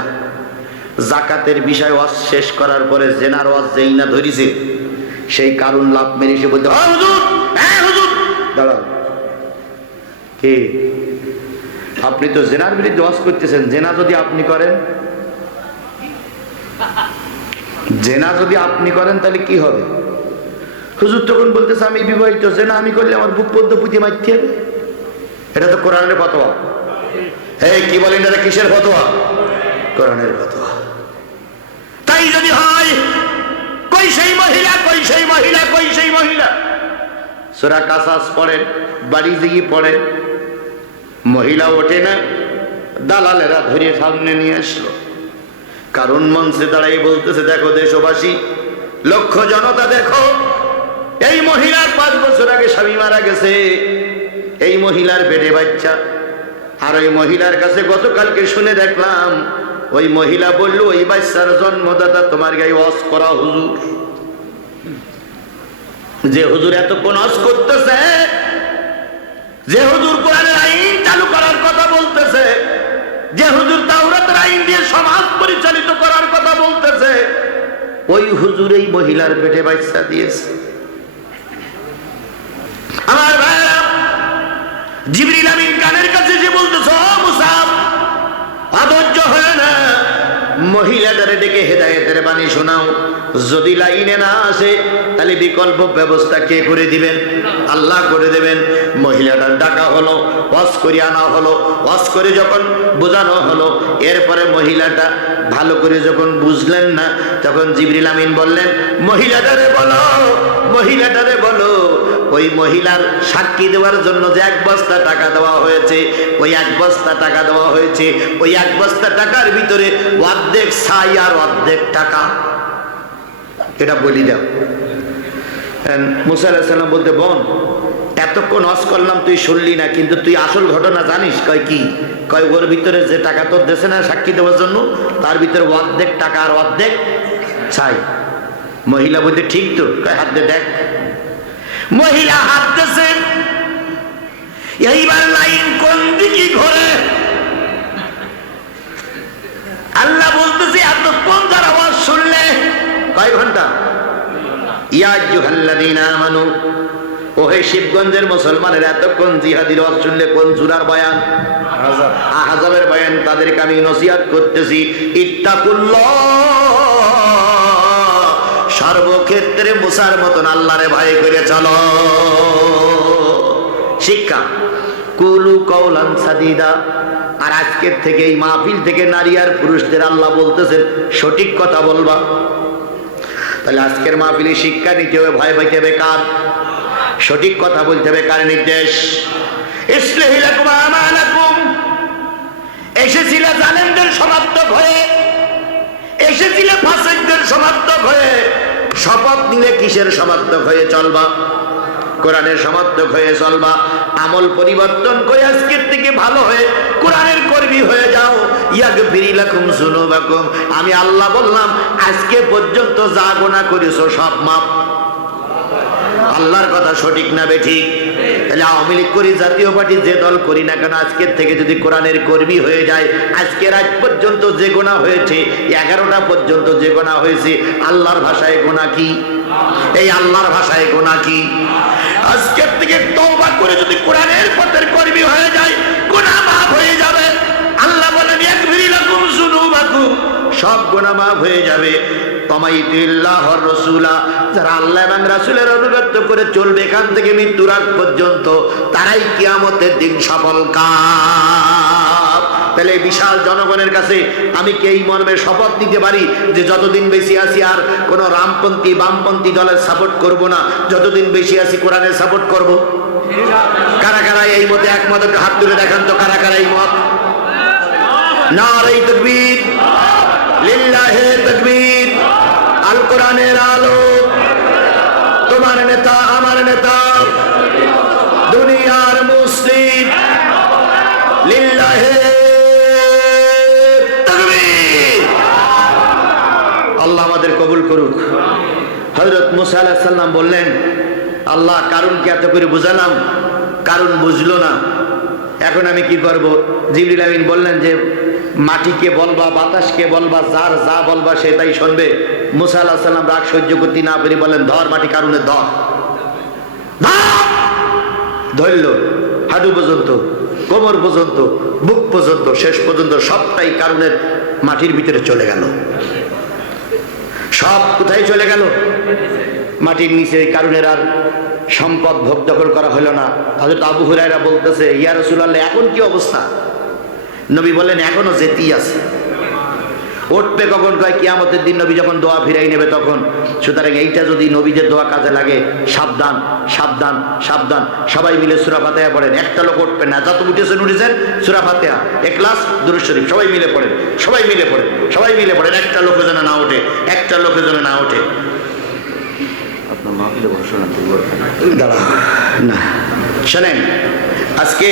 যাকাতের বিষয় ওয়াজ শেষ করার পরে জেনার ওয়াজ যেই না ধরিছে, সেই কারণ লাভ মেরে এসে বলতে, হুজুর হুজুর দাঁড়ান, কে? আপনি তো জেনার বিরুদ্ধে ওয়াজ করতেছেন, জেনা যদি আপনি করেন, জেনা যদি আপনি করেন তাহলে কি হবে? হুজুর তখন বলতেছে, আমি বিবাহিত, জেনা আমি করলে আমার বুক পদ্ম পুঁতে মারতে হবে। এটা তো কোরআনের ফতোয়া। এই কি বলেন, এটা কিসের ফতোয়া? কোরআনের ফতোয়া। তাই যদি হয়, কই সেই মহিলা, কই সেই মহিলা, কই সেই মহিলা? সূরা কাসাস পড়েন, বাড়ি গিয়ে পড়েন, মহিলা ওঠে না, দালালেরা ধরে সামনে নিয়ে আসলো। কারণ মঞ্চে দাঁড়াই বলতেছে, দেখো দেশবাসী, লক্ষ জনতা দেখো, এই মহিলার 5 বছর আগে স্বামী মারা গেছে, এই মহিলার পেটে বাচ্চা, আর ওই মহিলার কাছে গতকালকে শুনে দেখলাম, ওই মহিলা বলল, ওই বাচ্চার জন্মদাতা তোমার গায়ে ওয়াজ করা হুজুর। যে হুজুর এতক্ষণ ওয়াজ করতেছে, যে হুজুর কোরআনের আইন চালু করার কথা বলতেছে, যে হুজুর তাওরাতের আইন দিয়ে সমাজ পরিচালিত করার কথা বলতেছে, ওই হুজুর এই মহিলার পেটে বাচ্চা দিয়েছে। আমার ভাইরা, জিবরিল আমিন কানের কাছে যে বলতেছে, ও মুসা, অধৈর্য হয় না, মহিলাটারে ডেকে হেদায়েতের বাণী শোনাও। যদি লাইনে না আসে, তাহলে বিকল্প ব্যবস্থা কে করে দিবেন? আল্লাহ করে দেবেন। মহিলাটার ডাকা হলো, ওয়াজ করে আনা হলো, ওয়াজ করে যখন বোঝানো হলো, এরপরে মহিলাটা ভালো করে যখন বুঝলেন না, তখন জিবরিল আমিন বললেন, মহিলাটারে বলো, মহিলাটারে বলো, ওই মহিলার সাক্ষী দেওয়ার জন্য যে 1 বস্তা টাকা দেওয়া হয়েছে, ওই 1 বস্তা টাকা দেওয়া হয়েছে, ওই 1 বস্তা টাকার ভিতরে অর্ধেক ছাই আর অর্ধেক টাকা, এটা বলি দাও। মুসা আলাইহিস সালাম বলতে, বোন এতক্ষণ ওয়াজ করলাম, তুই শুনলি না, কিন্তু তুই আসল ঘটনা জানিস? কয় কি? কয় ওর ভিতরে যে টাকা তোর দেশে না সাক্ষী দেওয়ার জন্য, তার ভিতরে অর্ধেক টাকা আর অর্ধেক ছাই। মহিলা বলতে, ঠিক তো? কয় হাত দিয়ে দেখ। মহিলা হাত দিয়েছে, এইবার লাইন কোন দিকে ঘোরে? আল্লাহ বলতেছে, এতক্ষণ যারা আওয়াজ শুনলে, কয় ঘন্টা? ইয়া আইয়ুহাল্লাযীনা আমানু, ওহে শিবগঞ্জের মুসলমানের, এতক্ষণ জিহাদির ওয়াজ শুনলে, কোন সূরার বয়ান? আহজাবের বয়ান। তাদেরকে আমি নসিহত করতেছি, ইত্তাকুল্লাহ, সর্বক্ষেত্রে মুসার মতন আল্লাহরে ভয় করে চলো। শিক্ষা, কুলু কওলান সাদিদা। আর আজকের থেকে এই মাহফিল থেকে নারী আর পুরুষদের আল্লাহ বলতেছেন সঠিক কথা বলবা। তাহলে আজকের মাহফিলে শিক্ষা নিতে হবে, ভয় পাইতে হবে কার? সঠিক কথা বলতে হবে কার নির্দেশ? ইসলাহি লাকুম আমালাকুম। এসেছিল জালেমদের সমাপ্তক হয়ে, এসেছিল ফাসিকদের সমাপ্তক হয়ে। শপথ নিলে কিসের সমাপ্তক হয়ে চলবা? কোরআনের সমাপ্তক হয়ে চলবা। আমল পরিবর্তন করে আজকের থেকে ভালো হয়ে কোরআনের কর্মী হয়ে যাও। ইয়াগফির লাকুম যুনুবাকুম। আমি আল্লাহ বললাম আজকে পর্যন্ত যা গুনাহ করেছো সব মাফ। আল্লাহর কথা সঠিক না বেঠিক? তাহলে আওয়ামী লীগ করি, জাতীয় পার্টি যে দল করি না কেন, আজকের থেকে যদি কোরআনের কর্মী হয়ে যায়, আজকের আজ পর্যন্ত যে গুনাহ হয়েছে, 11টা পর্যন্ত যে গুনাহ হয়েছে, আল্লাহর ভাষায় গুনাহ কি? এই আল্লাহর ভাষায় গুনাহ কি? আজকের থেকে তওবা করে যদি কোরআনের পথের কর্মী হয়ে যায়, গুনাহ মাফ হয়ে যাবে। আল্লাহ বলেন ইয়াগফির লাকুম যুনুবাকুম, সব গুনাহ মাফ হয়ে যাবে। তামাইতুল্লাহর রাসূলা, যারা আল্লাহ এবং রাসূলের অনুগত করে চলবে এখান থেকে মৃত্যুর আগ পর্যন্ত, তারাই কিয়ামতের দিন সফল কাম। তাহলে বিশাল জনগণের কাছে আমি কি এই মর্মে শপথ নিতে পারি যে যতদিন বেশি আছি আর কোন রামপন্থী বামপন্থী দলের সাপোর্ট করব না, যতদিন বেশি আছি কোরআনের সাপোর্ট করব? কারা কারা এই মতে একমত? একটু হাত তুলে দেখান তো, কারা কারা এই মত? নারে তাকবীর, লিল্লাহে তাকবীর। আল কোরআনের আলো, তোমার নেতা আমার নেতা, দুনিয়ার মুসলিম, লিল্লাহে তাকবীর। আল্লাহ আমাদের কবুল করুক। হযরত মুসা আলাইহিস সালাম বললেন, আল্লাহ কারুনকে এত করে বুঝালাম, কারুন বুঝলো না, এখন আমি কি করব? জিবরিল আমিন বললেন যে মাটিকে বলবা, বাতাসকে বলবা, যার যা বলবা সে তাই শুনবে। মুসা আলাইহিস সালাম রাগ সহ্য করতে না পেরে বলেন, ধর মাটি কারুনের ধর। ধরল, হাঁটু পর্যন্ত, কোমর পর্যন্ত, বুক পর্যন্ত, শেষ পর্যন্ত সবটাই কারুনের মাটির ভিতরে চলে গেল। সব কোথায় চলে গেল? মাটির নিচে। কারুনের আর সম্পদ ভোগ দখল করা হলো না। হযরত আবু হুরায়রা বলতেছে, ইয়া রাসূলুল্লাহ এখন কি অবস্থা? নবী বলেন এখনো যেতেই আছে। উঠবে কখন? কয় কিয়ামতের দিন নবী যখন দোয়া ফিরাই নেবে তখন। সুতরাং এইটা যদি নবীদের দোয়া কাজে লাগে, সাবধান সাবধান সাবধান। সবাই মিলে সূরা ফাতিহা পড়েন। একটা লোক উঠবেন না, যত উঠেছেন সূরা ফাতিহা, ইখলাস, দুরূদ শরীফ সবাই মিলে পড়েন, সবাই মিলে পড়েন, সবাই মিলে পড়েন। একটা লোকের যেন না ওঠে, একটা লোকের যেন না ওঠে। আপনার মাহফিলে বসে না, দাঁড়া না। শোনেন, আজকে